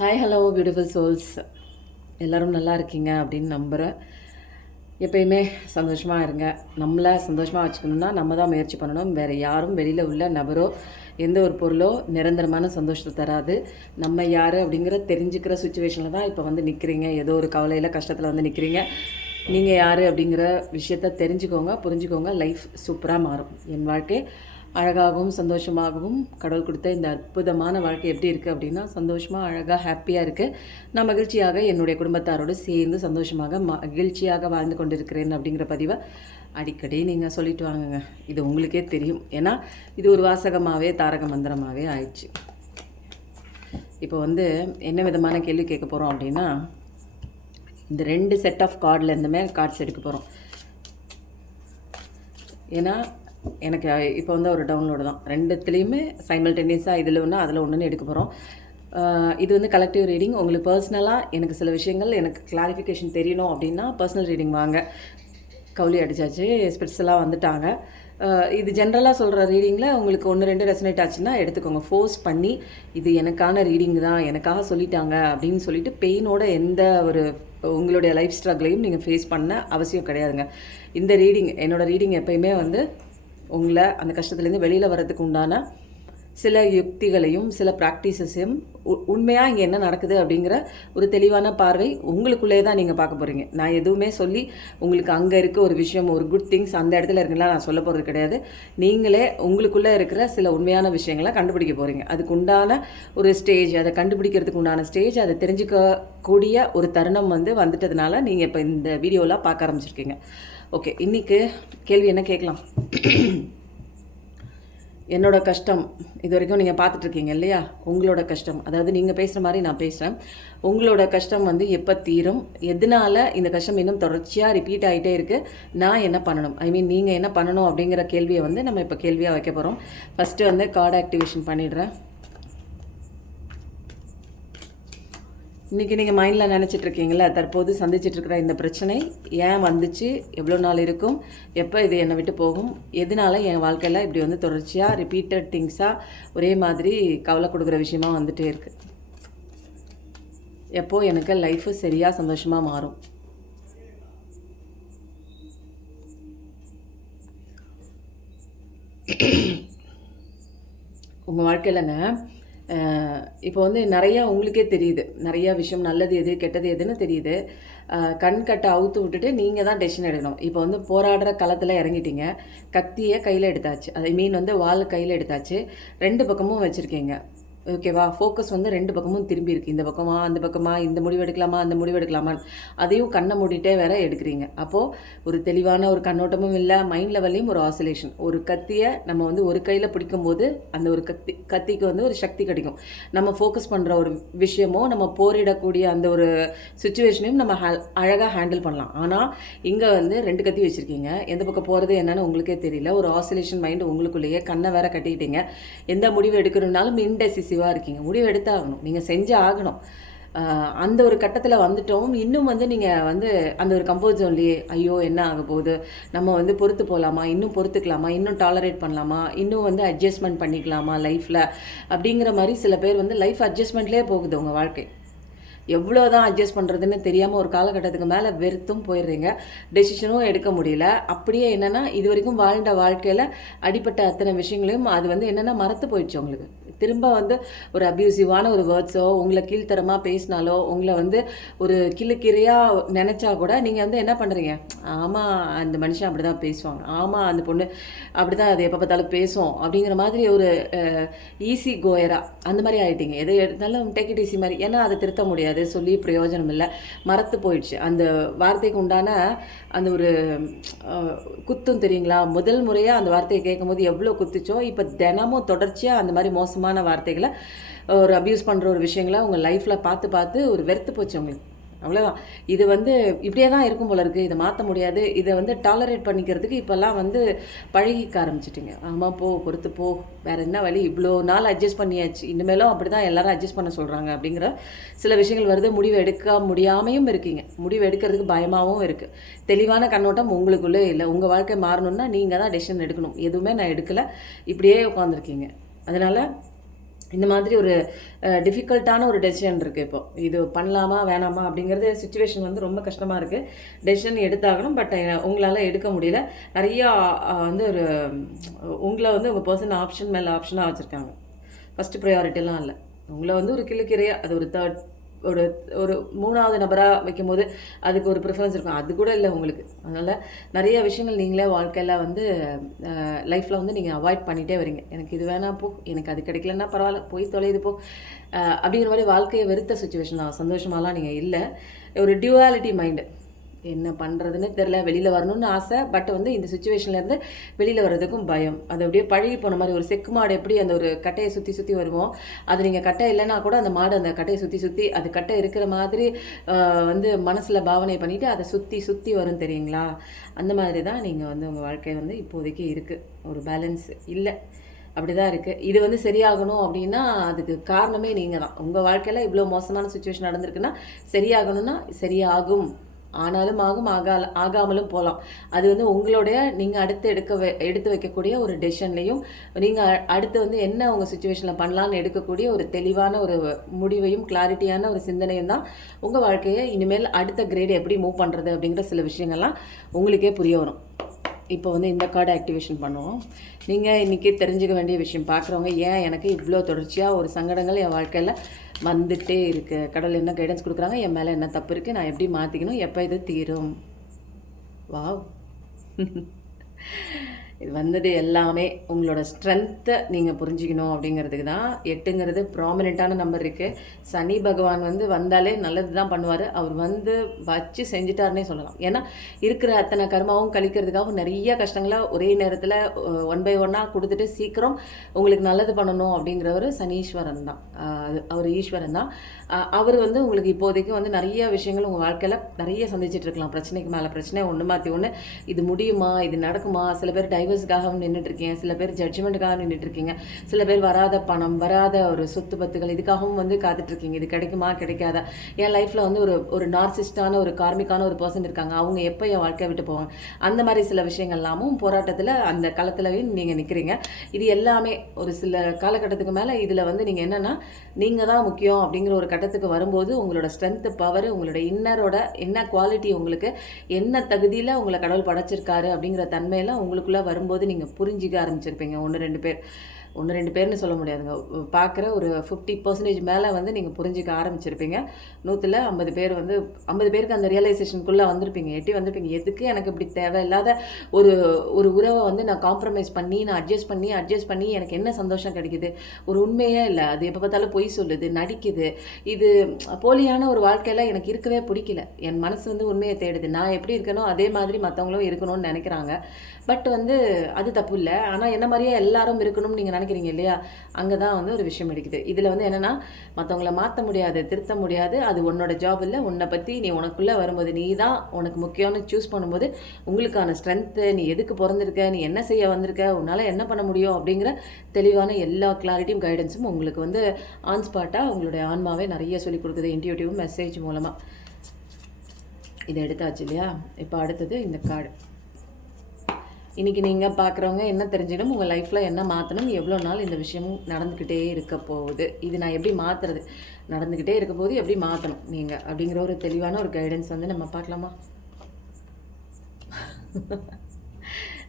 Hi hello beautiful souls, எல்லோரும் நல்லா இருக்கீங்க அப்படின்னு நம்புகிறேன். எப்பயுமே சந்தோஷமாக இருங்க. நம்மளை சந்தோஷமாக வச்சுக்கணுன்னா நம்ம தான் முயற்சி பண்ணணும். வேறு யாரும் வெளியில் உள்ள நபரோ எந்த ஒரு பொருளோ நிரந்தரமான சந்தோஷத்தை தராது. நம்ம யார் அப்படிங்கிற தெரிஞ்சுக்கிற சுச்சுவேஷனில் தான் இப்போ வந்து நிற்கிறீங்க. ஏதோ ஒரு கவலையில் கஷ்டத்தில் வந்து நிற்கிறீங்க. நீங்கள் யார் அப்படிங்கிற விஷயத்த தெரிஞ்சுக்கோங்க, புரிஞ்சுக்கோங்க. லைஃப் சூப்பராக மாறும். என் வாழ்க்கை அழகாகவும் சந்தோஷமாகவும் கடவுள் கொடுத்த இந்த அற்புதமான வாழ்க்கை எப்படி இருக்குது அப்படின்னா, சந்தோஷமாக அழகாக ஹாப்பியாக இருக்குது. நான் மகிழ்ச்சியாக என்னுடைய குடும்பத்தாரோடு சேர்ந்து சந்தோஷமாக மகிழ்ச்சியாக வாழ்ந்து கொண்டிருக்கிறேன் அப்படிங்கிற பதிவை அடிக்கடி நீங்கள் சொல்லிட்டு வாங்குங்க. இது உங்களுக்கே தெரியும். ஏன்னா இது ஒரு வாசகமாகவே தாரக மந்திரமாகவே ஆயிடுச்சு. இப்போ வந்து என்ன விதமான கேள்வி கேட்க போகிறோம் அப்படின்னா, இந்த 2 செட் ஆஃப் கார்டில் இருந்துமே கார்ட்ஸ் எடுக்க போகிறோம். ஏன்னா எனக்கு இப்போ வந்து ஒரு டவுன்லோடு தான், ரெண்டுத்துலேயுமே சைமல்டேனியஸாக இதில் ஒன்று அதில் ஒன்றுன்னு எடுக்க போகிறோம். இது வந்து கலெக்டிவ் ரீடிங். உங்களுக்கு பர்சனலாக எனக்கு சில விஷயங்கள் எனக்கு கிளாரிஃபிகேஷன் தெரியணும் அப்படின்னா பர்சனல் ரீடிங் வாங்க. கவுளி அடித்தாச்சு, ஸ்பெஷலாக வந்துட்டாங்க. இது ஜென்ரலாக சொல்கிற ரீடிங்கில் உங்களுக்கு 1-2 ரெசனேட் ஆச்சுன்னா எடுத்துக்கோங்க. ஃபோர்ஸ் பண்ணி இது எனக்கான ரீடிங் தான், எனக்காக சொல்லிட்டாங்க அப்படின்னு சொல்லிட்டு பெயினோட எந்த ஒரு உங்களுடைய லைஃப் ஸ்ட்ரகிளையும் நீங்கள் ஃபேஸ் பண்ண அவசியம் கிடையாதுங்க. இந்த ரீடிங், என்னோடய ரீடிங் எப்பயுமே வந்து உங்களை அந்த கஷ்டத்துலேருந்து வெளியில் வர்றதுக்கு உண்டான சில யுக்திகளையும் சில ப்ராக்டிசஸையும் உண்மையாக இங்கே என்ன நடக்குது அப்படிங்கிற ஒரு தெளிவான பார்வை உங்களுக்குள்ளே தான் நீங்கள் பார்க்க போகிறீங்க. நான் எதுவுமே சொல்லி உங்களுக்கு அங்கே இருக்க ஒரு விஷயம், ஒரு குட் திங்ஸ் அந்த இடத்துல இருக்குங்களா நான் சொல்ல போகிறது கிடையாது. நீங்களே உங்களுக்குள்ளே இருக்கிற சில உண்மையான விஷயங்களை கண்டுபிடிக்க போகிறீங்க. அதுக்கு உண்டான ஒரு ஸ்டேஜ், அதை கண்டுபிடிக்கிறதுக்கு உண்டான ஸ்டேஜ், அதை தெரிஞ்சுக்கக்கூடிய ஒரு தருணம் வந்துட்டதுனால நீங்கள் இப்போ இந்த வீடியோலாம் பார்க்க ஆரம்பிச்சிருக்கீங்க. ஓகே, இன்றைக்கி கேள்வி என்ன கேட்கலாம்? என்னோட கஷ்டம் இது வரைக்கும் நீங்கள் பார்த்துட்ருக்கீங்க இல்லையா? உங்களோட கஷ்டம், அதாவது நீங்கள் பேசுகிற மாதிரி நான் பேசுகிறேன். உங்களோட கஷ்டம் எப்போ தீரும்? எதனால் இந்த கஷ்டம் இன்னும் தொடர்ச்சியாக ரிப்பீட் ஆகிட்டே இருக்குது? நான் என்ன பண்ணணும், நீங்கள் என்ன பண்ணணும் அப்படிங்கிற கேள்வியை நம்ம இப்போ கேள்வியாக வைக்க போகிறோம். ஃபஸ்ட்டு கார்டு ஆக்டிவேஷன் பண்ணிடுறேன். இன்றைக்கி நீங்கள் மைண்டில் நினச்சிட்ருக்கீங்களா, தற்போது சந்திச்சிட்ருக்கிற இந்த பிரச்சனை ஏன் வந்துச்சு, எவ்வளோ நாள் இருக்கும், எப்போ இது என்னை விட்டு போகும், எதனால் என் வாழ்க்கையில் இப்படி தொடர்ச்சியாக ரிப்பீட்டட் திங்ஸாக ஒரே மாதிரி கவலை கொடுக்குற விஷயமா வந்துகிட்டே இருக்குது, எப்போது எனக்கு லைஃபு சரியாக சந்தோஷமாக மாறும். உங்கள் வாழ்க்கையிலங்க இப்போ நிறையா உங்களுக்கே தெரியுது, நிறையா விஷயம் நல்லது எது கெட்டது எதுன்னு தெரியுது. கண் கட்டை அவுத்து விட்டுட்டு நீங்கள் தான் டெசிஷன் எடுக்கணும். இப்போ போராடுற களத்தில் இறங்கிட்டீங்க. கத்தியை கையில் எடுத்தாச்சு, வால் கையில் எடுத்தாச்சு. 2 பக்கமும் வச்சுருக்கீங்க. ஓகேவா? ஃபோக்கஸ் 2 பக்கமும் திரும்பி இருக்குது. இந்த பக்கமா அந்த பக்கமா, இந்த முடிவு எடுக்கலாமா அந்த முடிவு எடுக்கலாமான்னு அதையும் கண்ணை மூடிட்டே வேற எடுக்கிறீங்க. அப்போது ஒரு தெளிவான ஒரு கண்ணோட்டமும் இல்லை, மைண்ட் லெவல்லையும் ஒரு ஆசிலேஷன். ஒரு கத்தியை நம்ம ஒரு கையில் பிடிக்கும்போது அந்த ஒரு கத்திக்கு ஒரு சக்தி கிடைக்கும். நம்ம ஃபோக்கஸ் பண்ணுற ஒரு விஷயமோ நம்ம போரிடக்கூடிய அந்த ஒரு சுச்சுவேஷனையும் நம்ம அழகாக ஹேண்டில் பண்ணலாம். ஆனால் இங்கே 2 கத்தி வச்சுருக்கீங்க. எந்த பக்கம் போகிறது என்னன்னு உங்களுக்கே தெரியல. ஒரு ஆசிலேஷன் மைண்டு உங்களுக்குள்ளேயே, கண்ணை வேற கட்டிக்கிட்டீங்க. எந்த முடிவு எடுக்கணும்னாலும் இன்டெசிசிவாக இருக்கீங்க. முடிவு எடுத்தாகணும், நீங்கள் செஞ்சு ஆகணும். அந்த ஒரு கட்டத்தில் வந்துட்டோம். இன்னும் நீங்கள் அந்த ஒரு கம்ஃபர்ட் ஜோன்லேயே, ஐயோ என்ன ஆக போகுது, நம்ம பொறுத்து போகலாமா, இன்னும் பொறுத்துக்கலாமா, இன்னும் டாலரேட் பண்ணலாமா, இன்னும் அட்ஜஸ்ட்மெண்ட் பண்ணிக்கலாமா லைஃப்பில் அப்படிங்கிற மாதிரி சில பேர் லைஃப் அட்ஜஸ்ட்மெண்ட்லேயே போகுது உங்கள் வாழ்க்கை. எவ்வளோ தான் அட்ஜஸ்ட் பண்ணுறதுன்னு தெரியாமல் ஒரு காலகட்டத்துக்கு மேலே வெறுத்தும் போயிடுறீங்க. டெசிஷனும் எடுக்க முடியல. அப்படியே என்னென்னா இது வரைக்கும் வாழ்ந்த வாழ்க்கையில் அடிப்பட்ட அத்தனை விஷயங்களையும் அது என்னென்னா மறத்து போயிடுச்சு உங்களுக்கு. திரும்ப ஒரு அப்யூசிவான ஒரு வேர்ட்ஸோ, உங்களை கீழ்த்தரமாக பேசினாலோ, உங்களை ஒரு கிள்ளுக்கிறையாக நினச்சா கூட நீங்கள் என்ன பண்ணுறீங்க, ஆமாம் அந்த மனுஷன் அப்படி தான் பேசுவாங்க, ஆமாம் அந்த பொண்ணு அப்படி தான் அது எப்போ பார்த்தாலும் பேசும் அப்படிங்கிற மாதிரி ஒரு ஈஸி கோயராக அந்த மாதிரி ஆகிட்டீங்க. எதை எடுத்தாலும் டேக் இட் ஈஸி மாதிரி. ஏன்னா அதை திருத்த முடியாது, சொல்லி பிரயோஜனம் இல்லை, மறத்து போயிடுச்சு. அந்த வார்த்தைக்கு உண்டான அந்த ஒரு குத்தும் தெரியுங்களா? முதல் முறையாக அந்த வார்த்தையை கேட்கும்போது எவ்வளோ குத்துச்சோ, இப்போ தினமும் தொடர்ச்சியாக அந்த மாதிரி மோசமான வார்த்தைகளை, ஒரு அப்யூஸ் பண்ணுற ஒரு விஷயங்களை உங்கள் லைஃப்பில் பார்த்து பார்த்து ஒரு வெறுத்து போச்சு உங்களுக்கு. அவ்வளோதான். இது இப்படியே தான் இருக்கும் போல இருக்குது, இதை மாற்ற முடியாது. இதை டாலரேட் பண்ணிக்கிறதுக்கு இப்போல்லாம் பழகிக்க ஆரம்பிச்சிட்டிங்க. ஆமாம் போ, பொறுத்து போ, வேறு என்ன வழி, இவ்வளோ நாள் அட்ஜஸ்ட் பண்ணியாச்சு, இனிமேலும் அப்படி தான் எல்லோரும் அட்ஜஸ்ட் பண்ண சொல்கிறாங்க அப்படிங்கிற சில விஷயங்கள் வருது. முடிவு எடுக்க முடியாமையும் இருக்கீங்க, முடிவு எடுக்கிறதுக்கு பயமாகவும் இருக்குது. தெளிவான கண்ணோட்டம் உங்களுக்குள்ளே இல்லை. உங்கள் வாழ்க்கை மாறணுன்னா நீங்கள் தான் டெசிஷன் எடுக்கணும். எதுவுமே நான் எடுக்கலை, இப்படியே உட்காந்துருக்கீங்க. அதனால் இந்த மாதிரி ஒரு டிஃபிகல்ட்டான ஒரு டெசிஷன் இருக்குது இப்போ. இது பண்ணலாமா வேணாமா அப்படிங்கிறது சிச்சுவேஷன் வந்து ரொம்ப கஷ்டமாக இருக்குது. டெசிஷன் எடுத்தாகணும். பட் உங்களால் எடுக்க முடியல. நிறையா வந்து ஒரு உங்களை வந்து உங்கள் பர்சன் ஆப்ஷன் மேலே ஆப்ஷனாக வச்சுருக்காங்க. ஃபஸ்ட்டு ப்ரையாரிட்டிலாம் இல்லை. உங்களை வந்து ஒரு கிளுக்கிறையாக அது ஒரு ஒரு ஒரு 3வது நபராக வைக்கும்போது அதுக்கு ஒரு ப்ரிஃபரன்ஸ் இருக்கும். அது கூட இல்லை உங்களுக்கு. அதனால் நிறைய விஷயங்கள் நீங்களே வாழ்க்கையில் வந்து லைஃப்பில் வந்து நீங்கள் அவாய்ட் பண்ணிகிட்டே வரீங்க. எனக்கு இது வேணாம் போ, எனக்கு அது கிடைக்கலன்னா பரவாயில்ல, போய் தொலையுது போ அப்படிங்கிற மாதிரி வாழ்க்கையை வெறுத்த சுச்சுவேஷன் தான். சந்தோஷமாலாம் நீங்கள் இல்லை. ஒரு டியூவாலிட்டி மைண்டு. என்ன பண்ணுறதுன்னு தெரில. வெளியில் வரணும்னு ஆசை. பட் வந்து இந்த சுச்சுவேஷன்லேருந்து வெளியில் வர்றதுக்கும் பயம். அது அப்படியே பழகி போன மாதிரி. ஒரு செக்கு மாடு எப்படி அந்த ஒரு கட்டையை சுற்றி சுற்றி வருவோம், அது நீங்கள் கட்டை இல்லைன்னா கூட அந்த மாடு அந்த கட்டையை சுற்றி சுற்றி அது கட்டை இருக்கிற மாதிரி வந்து மனசில் பாவனை பண்ணிவிட்டு அதை சுற்றி சுற்றி வரும் தெரியுங்களா? அந்த மாதிரி தான் நீங்கள் வந்து உங்கள் வாழ்க்கை வந்து இப்போதைக்கு இருக்குது. ஒரு பேலன்ஸ் இல்லை. அப்படி தான் இருக்குது. இது வந்து சரியாகணும் அப்படின்னா அதுக்கு காரணமே நீங்கள் தான். உங்கள் வாழ்க்கையில் இவ்வளோ மோசமான சுச்சுவேஷன் நடந்திருக்குன்னா சரியாகணும்னா சரியாகும். ஆனாலும் ஆகும், ஆகாமலும் போகலாம். அது வந்து உங்களுடைய நீங்கள் அடுத்து எடுத்து வைக்கக்கூடிய ஒரு டெசிஷன்லையும் நீங்கள் அடுத்து வந்து என்ன உங்கள் சுச்சுவேஷனில் பண்ணலான்னு எடுக்கக்கூடிய ஒரு தெளிவான ஒரு முடிவையும் கிளாரிட்டியான ஒரு சிந்தனையும் தான் உங்கள் வாழ்க்கையை இனிமேல் அடுத்த கிரேடு எப்படி மூவ் பண்ணுறது அப்படிங்கிற சில விஷயங்கள்லாம் உங்களுக்கே புரிய வரும். இப்போ வந்து இந்த கார்டு ஆக்டிவேஷன் பண்ணுவோம். நீங்கள் இன்றைக்கி தெரிஞ்சுக்க வேண்டிய விஷயம் பார்க்குறவங்க, ஏன் எனக்கு இவ்வளோ தொடர்ச்சியாக ஒரு சங்கடங்கள் என் வாழ்க்கையில் வந்துகிட்டே இருக்குது, கடவுள் என்ன கைடன்ஸ் கொடுக்குறாங்க, என் மேலே என்ன தப்பு இருக்குது, நான் எப்படி மாற்றிக்கணும், எப்போ இது தீரும். வாவ் இது வந்தது எல்லாமே உங்களோட ஸ்ட்ரென்த்தை நீங்கள் புரிஞ்சிக்கணும் அப்படிங்கிறதுக்கு தான். 8ங்கிறது ப்ராமினெண்ட்டான நம்பர் இருக்குது. சனி பகவான் வந்து வந்தாலே நல்லது தான் பண்ணுவார். அவர் வந்து வச்சு செஞ்சிட்டாருன்னே சொல்லலாம். ஏன்னா இருக்கிற அத்தனை கர்மாவும் கழிக்கிறதுக்காகவும் நிறைய கஷ்டங்களை ஒரே நேரத்தில் 1 by 1 கொடுத்துட்டு சீக்கிரம் உங்களுக்கு நல்லது பண்ணணும் அப்படிங்கிறவர் சனீஸ்வரன் தான். அவர் ஈஸ்வரன் தான். அவர் வந்து உங்களுக்கு இப்போதைக்கு வந்து நிறைய விஷயங்கள் உங்கள் வாழ்க்கையில் நிறைய சந்திச்சுட்டு இருக்கலாம். பிரச்சனைக்கு மேலே பிரச்சனை, ஒன்று மாற்றி ஒன்று. இது முடியுமா, இது நடக்குமா? சில பேர் டைவர்ஸுக்காக நின்றுட்டுருக்கீங்க, சில பேர் ஜட்ஜ்மெண்ட்டுக்காக நின்றுட்டுருக்கீங்க, சில பேர் வராத பணம், வராத ஒரு சொத்து பத்துகள், இதுக்காகவும் வந்து காத்துட்ருக்கீங்க. இது கிடைக்குமா கிடைக்காதா? என் லைஃப்பில் வந்து ஒரு நார்சிஸ்டான ஒரு கார்மிக்கான ஒரு பர்சன் இருக்காங்க, அவங்க எப்போ என் வாழ்க்கையை விட்டு போவாங்க, அந்த மாதிரி சில விஷயங்கள்லாமும் போராட்டத்தில் அந்த களத்துலவே நீங்கள் நிற்கிறீங்க. இது எல்லாமே ஒரு சில காலகட்டத்துக்கு மேலே இதில் வந்து நீங்கள் என்னென்னா நீங்கள் தான் முக்கியம் அப்படிங்கிற ஒரு கட்டத்துக்கு வரும்போது உங்களோட ஸ்ட்ரென்த்து, பவர், உங்களோட இன்னரோட என்ன குவாலிட்டி, உங்களுக்கு என்ன தகுதியில் உங்களை கடவுள் படைச்சிருக்காரு அப்படிங்கிற தன்மையெல்லாம் உங்களுக்குள்ளே வரும்போது நீங்கள் புரிஞ்சிக்க ஆரம்பிச்சிருப்பீங்க. 1-2 பேர்னு சொல்ல முடியாதுங்க. பார்க்குற ஒரு 50% மேலே வந்து நீங்கள் புரிஞ்சிக்க ஆரம்பிச்சிருப்பீங்க. 100ல் 50 பேர் வந்து 50 பேருக்கு அந்த ரியலைசேஷனுக்குள்ளே வந்திருப்பீங்க, எட்டி வந்திருப்பீங்க. எதுக்கு எனக்கு இப்படி தேவையில்லாத ஒரு ஒரு உறவை வந்து நான் காம்ப்ரமைஸ் பண்ணி, நான் அட்ஜஸ்ட் பண்ணி எனக்கு என்ன சந்தோஷம் கிடைக்குது? ஒரு உண்மையே இல்லை. அது எப்போ பார்த்தாலும் பொய் சொல்லுது, நடிக்குது. இது போலியான ஒரு வாழ்க்கையில் எனக்கு இருக்கவே பிடிக்கல. என் மனசு வந்து உண்மையை தேடுது. நான் எப்படி இருக்கனோ அதே மாதிரி மற்றவங்களும் இருக்கணும்னு நினைக்கிறாங்க. பட் வந்து அது தப்பு இல்லை. ஆனால் என்ன மாதிரியே எல்லாரும் இருக்கணும்னு நீங்கள் நினைக்கிறீங்க இல்லையா? அங்கே தான் வந்து ஒரு விஷயம் இருக்குது. இதில் வந்து என்னென்னா, மற்றவங்கள மாற்ற முடியாது, திருத்த முடியாது. அது உன்னோட ஜாப் இல்லை. உன்னை பற்றி நீ உனக்குள்ளே வரும்போது, நீ தான் உனக்கு முக்கியம்னு சூஸ் பண்ணும்போது உங்களுக்கான ஸ்ட்ரென்த்து, நீ எதுக்கு பிறந்திருக்க, நீ என்ன செய்ய வந்திருக்க, உன்னால் என்ன பண்ண முடியும் அப்படிங்கிற தெளிவான எல்லா கிளாரிட்டியும் கைடன்ஸும் உங்களுக்கு வந்து ஆன் ஸ்பாட்டாக உங்களுடைய ஆன்மாவே நிறைய சொல்லிக் கொடுக்குது, இன்ட்யூட்டிவ் மெசேஜ் மூலமாக. இதை எடுத்தாச்சு இல்லையா? இப்போ அடுத்தது இந்த கார்டு. இன்றைக்கி நீங்கள் பார்க்குறவங்க என்ன தெரிஞ்சிடும், உங்கள் லைஃப்பில் என்ன மாற்றணும், எவ்வளோ நாள் இந்த விஷயம் நடந்துக்கிட்டே இருக்க போகுது, இது நான் எப்படி மாற்றுறது, நடந்துக்கிட்டே இருக்க போது எப்படி மாற்றணும் நீங்கள் அப்படிங்கிற ஒரு தெளிவான ஒரு கைடன்ஸ் வந்து நம்ம பார்க்கலாமா?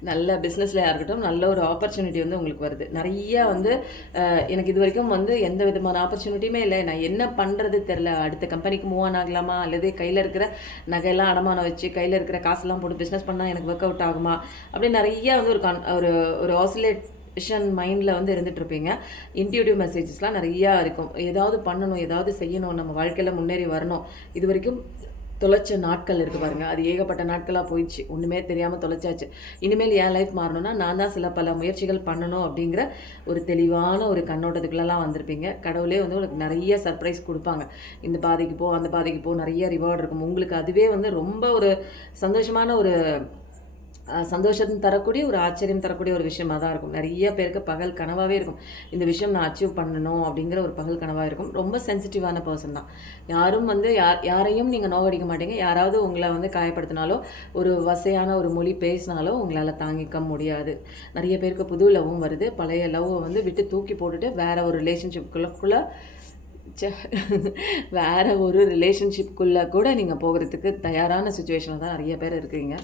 நல்ல பிஸ்னஸில் இருக்கட்டும், நல்ல ஒரு ஆப்பர்ச்சுனிட்டி வந்து உங்களுக்கு வருது. நிறையா வந்து எனக்கு இது வரைக்கும் வந்து எந்த விதமான ஆப்பர்ச்சுனிட்டியுமே இல்லை. நான் என்ன பண்ணுறது தெரில. அடுத்த கம்பெனிக்கு மூவ் ஆன் ஆகலாமா, அல்லது கையில் இருக்கிற நகையெல்லாம் அடமானம் வச்சு கையில் இருக்கிற காசெல்லாம் போட்டு பிஸ்னஸ் பண்ணால் எனக்கு ஒர்க் அவுட் ஆகுமா, அப்படி நிறையா வந்து ஒரு ஆசிலேஷன் மைண்டில் வந்து இருந்துகிட்ருப்பீங்க. இன்ட்யூட்டிவ் மெசேஜஸ்லாம் நிறையா இருக்கும். ஏதாவது பண்ணணும், ஏதாவது செய்யணும், நம்ம வாழ்க்கையில் முன்னேறி வரணும். இது வரைக்கும் தொலைச்ச நாட்கள் இருக்குது பாருங்கள், அது ஏகப்பட்ட நாட்களாக போயிடுச்சு. ஒன்றுமே தெரியாமல் தொலைச்சாச்சு. இனிமேல் என் லைஃப் மாறணும்னா நான் தான் பல முயற்சிகள் பண்ணணும் அப்படிங்கிற ஒரு தெளிவான ஒரு கண்ணோட்டத்துக்குள்ளெல்லாம் வந்திருப்பீங்க. கடவுளே வந்து உங்களுக்கு நிறைய சர்ப்ரைஸ் கொடுப்பாங்க. இந்த பாதைக்கு போ, அந்த பாதைக்கு போ, நிறைய ரிவார்டு இருக்கும் உங்களுக்கு. அதுவே வந்து ரொம்ப ஒரு சந்தோஷமான ஒரு சந்தோஷம் தரக்கூடிய ஒரு ஆச்சரியம் தரக்கூடிய ஒரு விஷயமா தான் இருக்கும். நிறைய பேருக்கு பகல் கனவாகவே இருக்கும். இந்த விஷயம் நான் அச்சீவ் பண்ணணும் அப்படிங்கிற ஒரு பகல் கனவாக இருக்கும். ரொம்ப சென்சிட்டிவான பர்சன் தான். யாரும் வந்து யாரையும் நீங்கள் நோகடிக்க மாட்டீங்க. யாராவது உங்களை வந்து காயப்படுத்தினாலோ, ஒரு வசையான ஒரு மொழி பேசினாலோ உங்களால் தாங்கிக்க முடியாது. நிறைய பேருக்கு புது லவ்வும் வருது. பழைய லவ்வை வந்து விட்டு தூக்கி போட்டுட்டு வேற ஒரு ரிலேஷன்ஷிப்குள்ளே வேற ஒரு ரிலேஷன்ஷிப்குள்ளே கூட நீங்கள் போகிறதுக்கு தயாரான சுச்சுவேஷனில் தான் நிறைய பேர் இருக்கீங்க.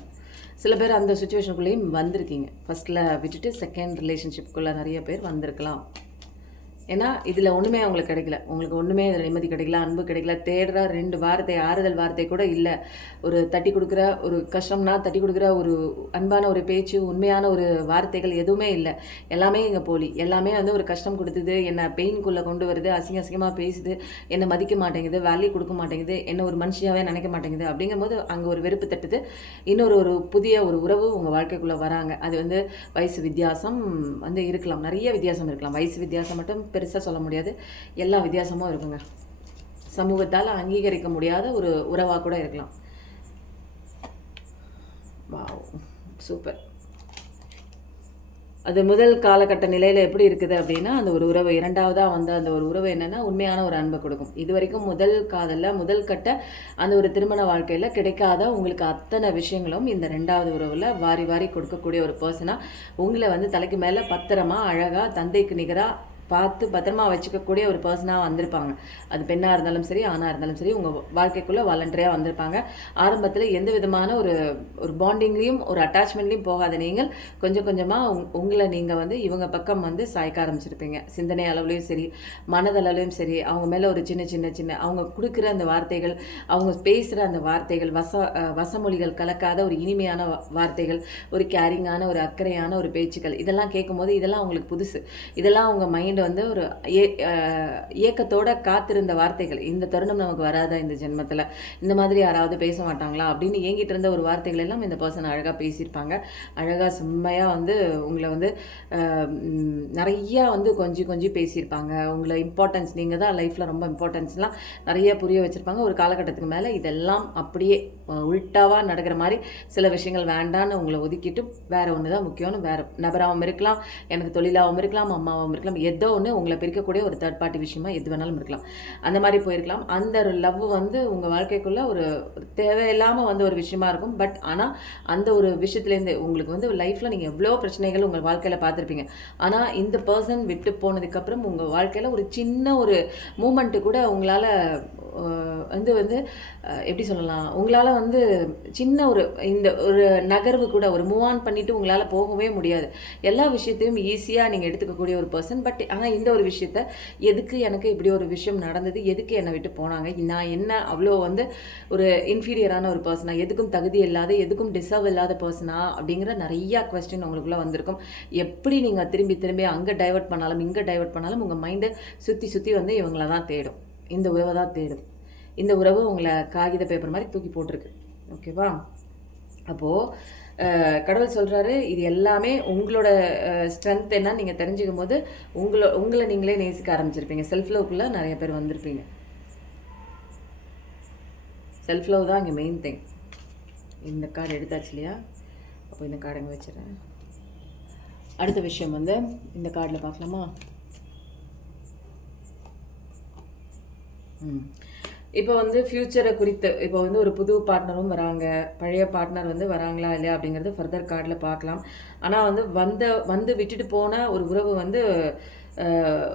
சில பேர் அந்த சுச்சுவேஷனுக்குள்ளேயும் வந்திருக்கீங்க. ஃபஸ்ட்டில் விட்டுட்டு செகண்ட் ரிலேஷன்ஷிப்குள்ளே நிறைய பேர் வந்திருக்கலாம். ஏன்னா இதில் ஒன்றுமே அவங்களுக்கு கிடைக்கல. உங்களுக்கு ஒன்றுமே இதில் நிம்மதி கிடைக்கல, அன்பு கிடைக்கல. தேடுற 2 வார்த்தை, ஆறுதல் வார்த்தை கூட இல்லை. ஒரு தட்டி கொடுக்குற ஒரு கஷ்டம்னா தட்டி கொடுக்குற ஒரு அன்பான ஒரு பேச்சு, உண்மையான ஒரு வார்த்தைகள் எதுவுமே இல்லை. எல்லாமே இங்கே போலி. எல்லாமே வந்து ஒரு கஷ்டம் கொடுத்தது, என்னை பெயின்குள்ளே கொண்டு வருது, அசிங்கமாக பேசுது, என்னை மதிக்க மாட்டேங்குது, வேல்யூ கொடுக்க மாட்டேங்குது, என்னை ஒரு மனுஷியாகவே நினைக்க மாட்டேங்குது. அப்படிங்கும்போது அங்கே ஒரு வெறுப்பு தட்டுது. ஒரு புதிய ஒரு உறவு உங்கள் வாழ்க்கைக்குள்ளே வராங்க. அது வந்து வயசு வித்தியாசம் வந்து இருக்கலாம், நிறைய வித்தியாசம் இருக்கலாம். வயசு வித்தியாசம் மட்டும் பெருசாக சொல்ல முடியாது, எல்லா வித்தியாசமும் இருக்குங்க. சமூகத்தால் அங்கீகரிக்க முடியாத ஒரு உறவாக கூட இருக்கலாம். Wow, super. அது முதல் காலகட்ட நிலையில் எப்படி இருக்குது அப்படின்னா, அந்த ஒரு உறவு இரண்டாவதாக வந்த அந்த ஒரு உறவு என்னென்னா உண்மையான ஒரு அன்பை கொடுக்கும். இது வரைக்கும் முதல் காதலில் முதல் கட்ட அந்த ஒரு திருமண வாழ்க்கையில் கிடைக்காத உங்களுக்கு அத்தனை விஷயங்களும் இந்த 2வது உறவில் வாரி வாரி கொடுக்கக்கூடிய ஒரு பர்சனாக உங்களை வந்து தலைக்கு மேலே பத்திரமா அழகாக தந்தைக்கு நிகராக பார்த்து பத்திரமா வச்சுக்கக்கூடிய ஒரு பர்சனாக வந்திருப்பாங்க. அது பெண்ணாக இருந்தாலும் சரி, ஆணாக இருந்தாலும் சரி, உங்கள் வாழ்க்கைக்குள்ளே வாலண்டரியாக வந்திருப்பாங்க. ஆரம்பத்தில் எந்த விதமான ஒரு பாண்டிங்லேயும் ஒரு அட்டாச்மெண்ட்லேயும் போகாத நீங்கள் கொஞ்சம் கொஞ்சமாக உங்களை நீங்கள் வந்து இவங்க பக்கம் வந்து சாய்க்க ஆரம்பிச்சிருப்பீங்க. சிந்தனை அளவுலையும் சரி, மனதளவுலையும் சரி, அவங்க மேலே ஒரு சின்ன சின்ன சின்ன அவங்க கொடுக்குற அந்த வார்த்தைகள், அவங்க பேசுகிற அந்த வார்த்தைகள், வசமொழிகள் கலக்காத ஒரு இனிமையான வார்த்தைகள், ஒரு கேரிங்கான ஒரு அக்கறையான ஒரு பேச்சுக்கள், இதெல்லாம் கேட்கும்போது இதெல்லாம் அவங்களுக்கு புதுசு. இதெல்லாம் அவங்க மைண்ட் வந்து ஒரு ஏக்கத்தோட காத்திருந்த வார்த்தைகள். இந்த தருணம் நமக்கு வராதா இந்த ஜென்மத்தில், இந்த மாதிரி யாராவது பேச மாட்டாங்களா அப்படின்னு ஏங்கிட்டு இருந்த ஒரு வார்த்தைகள் எல்லாம் இந்த பர்சன் அழகாக பேசியிருப்பாங்க. அழகாக செம்மையாக வந்து உங்களை வந்து நிறையா வந்து கொஞ்சி பேசியிருப்பாங்க. உங்களை இம்பார்ட்டன்ஸ், நீங்கள் தான் லைஃப்பில் ரொம்ப இம்பார்ட்டன்ஸ்லாம் நிறைய புரிய வச்சுருப்பாங்க. ஒரு காலகட்டத்துக்கு மேலே இதெல்லாம் அப்படியே உல்ட்டாவாக நடக்கிற மாதிரி சில விஷயங்கள் வேண்டான்னு உங்களை ஒதுக்கிட்டு வேறு ஒன்று தான் முக்கியம்னு வேறு நபராகவும் இருக்கலாம், எனக்கு தொழிலாகவும் இருக்கலாம், அம்மாவும் இருக்கலாம், ஏதோ ஒன்று உங்களை பிரிக்கக்கூடிய ஒரு தேர்ட் பார்ட்டி விஷயமா எது வேணாலும் இருக்கலாம். அந்த மாதிரி போயிருக்கலாம். அந்த ஒரு லவ் வந்து உங்கள் வாழ்க்கைக்குள்ளே ஒரு தேவையில்லாமல் வந்து ஒரு விஷயமா இருக்கும். பட் ஆனால் அந்த ஒரு விஷயத்துலேருந்து உங்களுக்கு வந்து லைஃப்பில் நீங்கள் எவ்வளோ பிரச்சனைகள் உங்கள் வாழ்க்கையில் பார்த்துருப்பீங்க. ஆனால் இந்த பர்சன் விட்டு போனதுக்கப்புறம் உங்கள் வாழ்க்கையில் ஒரு சின்ன ஒரு மூமெண்ட்டு கூட உங்களால் வந்து வந்து எப்படி சொல்லலாம், உங்களால் வந்து சின்ன ஒரு இந்த ஒரு நகர்வு கூட ஒரு மூவ் ஆன் பண்ணிவிட்டு உங்களால் போகவே முடியாது. எல்லா விஷயத்தையும் ஈஸியாக நீங்கள் எடுத்துக்கக்கூடிய ஒரு பர்சன். பட் ஆனால் இந்த ஒரு விஷயத்த எதுக்கு எனக்கு இப்படி ஒரு விஷயம் நடந்தது, எதுக்கு என்னை விட்டு போனாங்க, நான் என்ன அவ்வளோ வந்து ஒரு இன்ஃபீரியரான ஒரு பர்சனா, எதுக்கும் தகுதி இல்லாத, எதுக்கும் டிசர்வ் இல்லாத பர்சனா அப்படிங்கிற நிறையா கொஸ்டின் உங்களுக்குள்ளே வந்திருக்கும். எப்படி நீங்கள் திரும்பி திரும்பி அங்கே டைவர்ட் பண்ணாலும் இங்கே டைவர்ட் பண்ணாலும் உங்கள் மைண்டை சுற்றி வந்து இவங்கள தான் தேடும், இந்த உறவை தான் தேடும். இந்த உறவு உங்களை காகித பேப்பர் மாதிரி தூக்கி போட்டிருக்கு. ஓகேவா? அப்போது கடவுள் சொல்கிறாரு, இது எல்லாமே உங்களோட ஸ்ட்ரென்த் என்னன்னு நீங்கள் தெரிஞ்சுக்கும் போது உங்களை நீங்களே நேசிக்க ஆரம்பிச்சிருப்பீங்க. செல்ஃப் லவ்க்குள்ளே நிறைய பேர் வந்திருப்பீங்க. செல்ஃப் லவ் தான் இங்கே மெயின் திங். இந்த கார்டு எடுத்தாச்சு இல்லையா? அப்போ இந்த கார்டு அங்கே வச்சுறேன். அடுத்த விஷயம் வந்து இந்த கார்டில் பார்க்கலாமா? இப்போ வந்து ஃப்யூச்சரை குறித்து இப்போ வந்து ஒரு புது பார்ட்னரும் வராங்க, பழைய பார்ட்னர் வந்து வராங்களா இல்லையா அப்படிங்கிறது ஃபர்தர் கார்டில் பார்க்கலாம். ஆனால் வந்து விட்டுட்டு போன ஒரு உறவு வந்து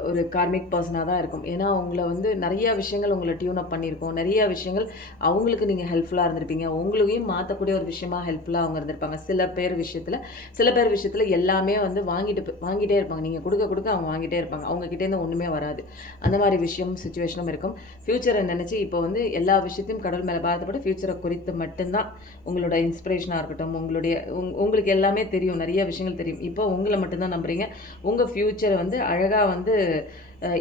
ஒரு கார்மிக் பர்சனாக தான் இருக்கும். ஏன்னா உங்களை வந்து நிறையா விஷயங்கள் உங்களை டியூன் அப் பண்ணியிருக்கோம். நிறையா விஷயங்கள் அவங்களுக்கு நீங்கள் ஹெல்ப்ஃபுல்லாக இருந்திருப்பீங்க. உங்களையும் மாற்றக்கூடிய ஒரு விஷயமா ஹெல்ப்ஃபுல்லாக அவங்க இருந்திருப்பாங்க. சில பேர் விஷயத்தில் எல்லாமே வந்து வாங்கிட்டே இருப்பாங்க. நீங்கள் கொடுக்க அவங்க வாங்கிட்டே இருப்பாங்க. அவங்ககிட்டேருந்து ஒன்றுமே வராது. அந்த மாதிரி சுச்சுவேஷனும் இருக்கும். ஃப்யூச்சரை நினச்சி இப்போ வந்து எல்லா விஷயத்தையும் கடவுள் மேலே பார்த்தபடி ஃப்யூச்சரை குறித்து மட்டும்தான் உங்களோட இன்ஸ்பிரேஷனாக இருக்கட்டும், உங்களுக்கு எல்லாமே தெரியும், நிறைய விஷயங்கள் தெரியும். இப்போ உங்களை மட்டும்தான் நம்புறீங்க. உங்கள் ஃப்யூச்சரை வந்து அழகாக வந்து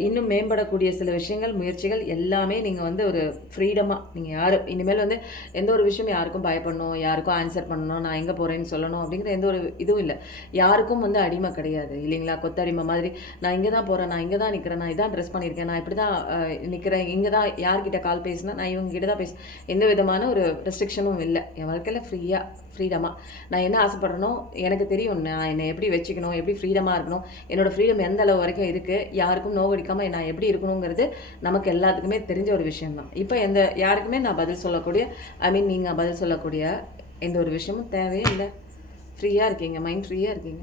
இன்னும் மேம்படக்கூடிய சில விஷயங்கள், முயற்சிகள் எல்லாமே நீங்கள் வந்து ஒரு ஃப்ரீடமாக நீங்கள் யாரும் இனிமேல் வந்து எந்த ஒரு விஷயம் யாருக்கும் பயப்படணும், யாருக்கும் ஆன்சர் பண்ணணும், நான் எங்கே போகிறேன்னு சொல்லணும் அப்படிங்கிற எந்த ஒரு இதுவும் இல்லை. யாருக்கும் வந்து அடிமை கிடையாது இல்லைங்களா? கொத்தடிமை மாதிரி நான் இங்கே தான் போகிறேன், நான் இங்கே தான் நிற்கிறேன், நான் இதான் ட்ரெஸ் பண்ணியிருக்கேன், நான் இப்படி தான் நிற்கிறேன், இங்கே தான் யார்கிட்ட கால் பேசினா நான் இவங்க கிட்ட தான் எந்த விதமான ஒரு ரெஸ்ட்ரிக்ஷனும் இல்லை. என் வாழ்க்கையில் ஃப்ரீடமாக நான் என்ன ஆசைப்பட்றனோ எனக்கு தெரியும். நான் என்னை எப்படி வச்சுக்கணும், எப்படி ஃப்ரீடமாக இருக்கணும், என்னோடய ஃப்ரீடம் எந்த அளவு வரைக்கும் இருக்குது, யாருக்கும் நோவடிக்காமல் நான் எப்படி இருக்கணுங்கிறது நமக்கு எல்லாத்துக்குமே தெரிஞ்ச ஒரு விஷயம்தான். இப்போ யாருக்குமே நான் பதில் சொல்லக்கூடிய நீங்கள் பதில் சொல்லக்கூடிய எந்த ஒரு விஷயமும் தேவையே இல்லை. ஃப்ரீயாக இருக்கீங்க, மைண்ட் ஃப்ரீயாக இருக்கீங்க.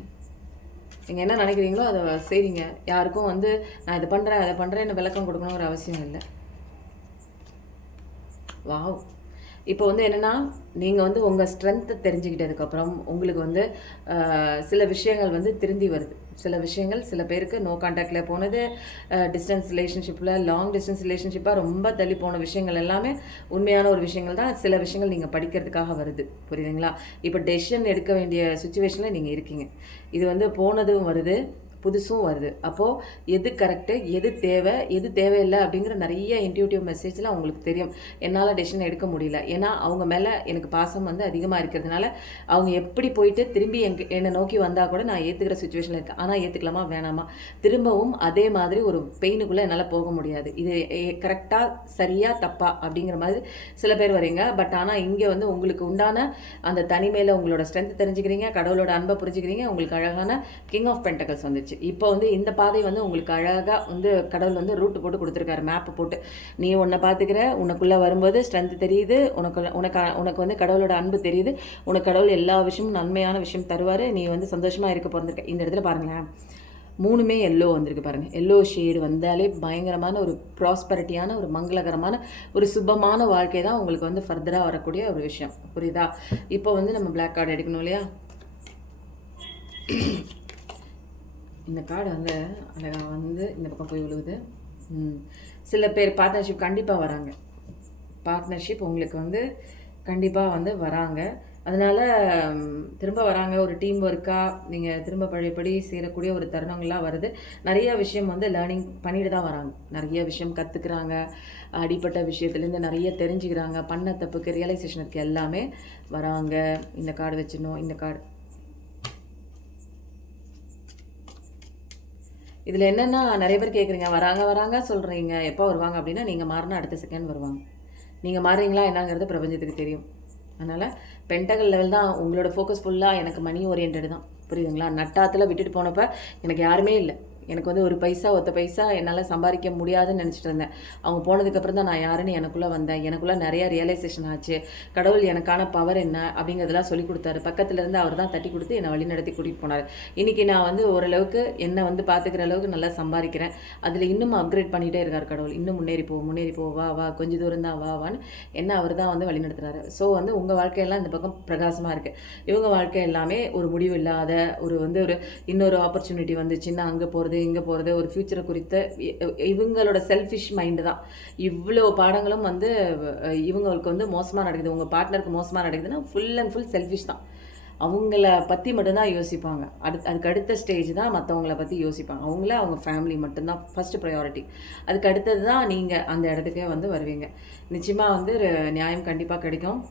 நீங்கள் என்ன நினைக்கிறீங்களோ அதை செய்வீங்க. யாருக்கும் வந்து நான் இதை பண்ணுறேன் அதை பண்ணுறேன்னு விளக்கம் கொடுக்கணுங்கிற அவசியம் இல்லை. வாவ்! இப்போ வந்து என்னென்னா, நீங்கள் வந்து உங்கள் ஸ்ட்ரென்த்தை தெரிஞ்சுக்கிட்டதுக்கப்புறம் உங்களுக்கு வந்து சில விஷயங்கள் வந்து திருந்தி வருது. சில விஷயங்கள் சில பேருக்கு நோ கான்டாக்டில் போனது, டிஸ்டன்ஸ் ரிலேஷன்ஷிப்பில், லாங் டிஸ்டன்ஸ் ரிலேஷன்ஷிப்பாக ரொம்ப தள்ளி போன விஷயங்கள் எல்லாமே உண்மையான ஒரு விஷயங்கள் தான். சில விஷயங்கள் நீங்கள் படிக்கிறதுக்காக வருது. புரியுதுங்களா? இப்போ டெசிஷன் எடுக்க வேண்டிய சுச்சுவேஷனில் நீங்கள் இருக்கீங்க. இது வந்து போனதும் வருது, புதுசும் வருது. அப்போது எது கரெக்டு, எது தேவை, எது தேவையில்லை அப்படிங்கிற நிறைய இன்ட்யூட்டிவ் மெசேஜ்லாம் அவங்களுக்கு தெரியும். என்னால் டெசிஷன் எடுக்க முடியல. ஏன்னா அவங்க மேலே எனக்கு பாசம் வந்து அதிகமாக இருக்கிறதுனால அவங்க எப்படி போயிட்டு திரும்பி என்னை நோக்கி வந்தால் கூட நான் ஏற்றுக்கிற சுச்சுவேஷனில் இருக்கேன். ஆனால் ஏற்றுக்கலாமா வேணாமா, திரும்பவும் அதே மாதிரி ஒரு பெயினுக்குள்ளே என்னால் போக முடியாது. இது கரெக்டாக சரியா தப்பா அப்படிங்கிற மாதிரி சில பேர் வரீங்க. பட் ஆனால் இங்கே வந்து உங்களுக்கு உண்டான அந்த தனிமையில் உங்களோட ஸ்ட்ரென்த் தெரிஞ்சுக்கிறீங்க, கடவுளோட அன்பை புரிஞ்சுக்கிறீங்க. உங்களுக்கு அழகான கிங் ஆஃப் பென்டக்கல்ஸ் வந்துச்சு. இப்போ வந்து இந்த பாதை வந்து உங்களுக்கு அழகாக வந்து கடவுள் வந்து ரூட் போட்டு கொடுத்துருக்காரு, மேப்பு போட்டு. நீ உன்னை பார்த்துக்கிற, உனக்குள்ளே வரும்போது ஸ்ட்ரென்த் தெரியுது, உனக்கு வந்து கடவுளோட அன்பு தெரியுது, உனக்கு கடவுள் எல்லா விஷயமும் நன்மையான விஷயம் தருவார், நீ வந்து சந்தோஷமாக இருக்க பிறந்திருக்க. இந்த இடத்துல பாருங்களேன், 3மே எல்லோ வந்திருக்கு பாருங்கள். எல்லோ ஷேடு வந்தாலே பயங்கரமான ஒரு ப்ராஸ்பரிட்டியான ஒரு மங்களகரமான ஒரு சுபமான வாழ்க்கை தான் உங்களுக்கு வந்து ஃபர்தராக வரக்கூடிய ஒரு விஷயம். புரியுதா? இப்போ வந்து நம்ம பிளாக் கார்டு எடுக்கணும் இல்லையா? இந்த கார்டு வந்து அழகாக வந்து இந்த பக்கம் போய் விழுவுது. சில பேர் பார்ட்னர்ஷிப் கண்டிப்பாக வராங்க. பார்ட்னர்ஷிப் உங்களுக்கு வந்து கண்டிப்பாக வந்து வராங்க. அதனால் திரும்ப வராங்க. ஒரு டீம் ஒர்க்காக நீங்கள் திரும்ப பழையபடி சேரக்கூடிய ஒரு தருணங்கள்லாம் வருது. நிறைய விஷயம் வந்து லேர்னிங் பண்ணிட்டு தான் வராங்க. நிறைய விஷயம் கற்றுக்குறாங்க. அடிப்பட்ட விஷயத்துலேருந்து நிறைய தெரிஞ்சுக்கிறாங்க. பண்ண தப்புக்கு ரியலைசேஷனுக்கு எல்லாமே வராங்க. இந்த கார்டு வச்சிடணும். இந்த கார்டு இதில் என்னென்னா, நிறைய பேர் கேட்குறீங்க, வராங்க சொல்கிறீங்க, எப்போ வருவாங்க அப்படின்னா, நீங்கள் மாறினா அடுத்த செகண்ட் வருவாங்க. நீங்கள் மாறுறீங்களா என்னங்கிறது பிரபஞ்சத்துக்கு தெரியும். அதனால் பென்டகல் லெவல் தான் உங்களோட ஃபோக்கஸ் ஃபுல்லாக எனக்கு மணி ஓரியன்ட் தான். புரியுதுங்களா? நட்டாத்தில் விட்டுட்டு போனப்போ எனக்கு யாருமே இல்லை. எனக்கு வந்து ஒரு பைசா ஒத்த பைசா என்னால் சம்பாதிக்க முடியாதுன்னு நினச்சிட்டு இருந்தேன். அவங்க போனதுக்கப்புறம் தான் நான் யாருன்னு எனக்குள்ளே வந்தேன். எனக்குள்ளே நிறையா ரியலைசேஷன் ஆச்சு. கடவுள் எனக்கான பவர் என்ன அப்படிங்கிறதெல்லாம் சொல்லி கொடுத்தாரு. பக்கத்துலேருந்து அவர் தான் தட்டி கொடுத்து என்னை வழி நடத்தி கூட்டிகிட்டு போனார். இன்றைக்கி நான் வந்து ஓரளவுக்கு என்னை வந்து பார்த்துக்கிற அளவுக்கு நல்லா சம்பாதிக்கிறேன். அதில் இன்னும் அப்கிரேட் பண்ணிகிட்டே இருக்கார் கடவுள். இன்னும் முன்னேறி போ, வா கொஞ்சம் தூரம் தான் வான்னு என்ன அவர் தான் வந்து வழி நடத்துகிறாரு. ஸோ வந்து உங்கள் வாழ்க்கையெல்லாம் இந்த பக்கம் பிரகாசமாக இருக்குது. இவங்க வாழ்க்கை எல்லாமே ஒரு முடிவு இல்லாத ஒரு வந்து ஒரு இன்னொரு ஆப்பர்ச்சுனிட்டி வந்துச்சுன்னா அங்கே போகிறது இங்கே போகிறது, ஒரு ஃப்யூச்சரை குறித்த இவங்களோட செல்ஃபிஷ் மைண்டு தான். இவ்வளோ பாடங்களும் வந்து இவங்களுக்கு வந்து மோசமாக நடக்குது, உங்கள் பார்ட்னருக்கு மோசமாக நடக்குதுன்னா ஃபுல் அண்ட் ஃபுல் செல்ஃபிஷ் தான். அவங்கள பற்றி மட்டும்தான் யோசிப்பாங்க. அதுக்கு அடுத்த ஸ்டேஜ் தான் மற்றவங்கள பற்றி யோசிப்பாங்க. அவங்க ஃபேமிலி மட்டும்தான் ஃபஸ்ட்டு ப்ரையாரிட்டி. அதுக்கு அடுத்தது தான் நீங்கள் அந்த இடத்துக்கே வந்து வருவீங்க. நிச்சயமாக வந்து நியாயம் கண்டிப்பாக கிடைக்கும்.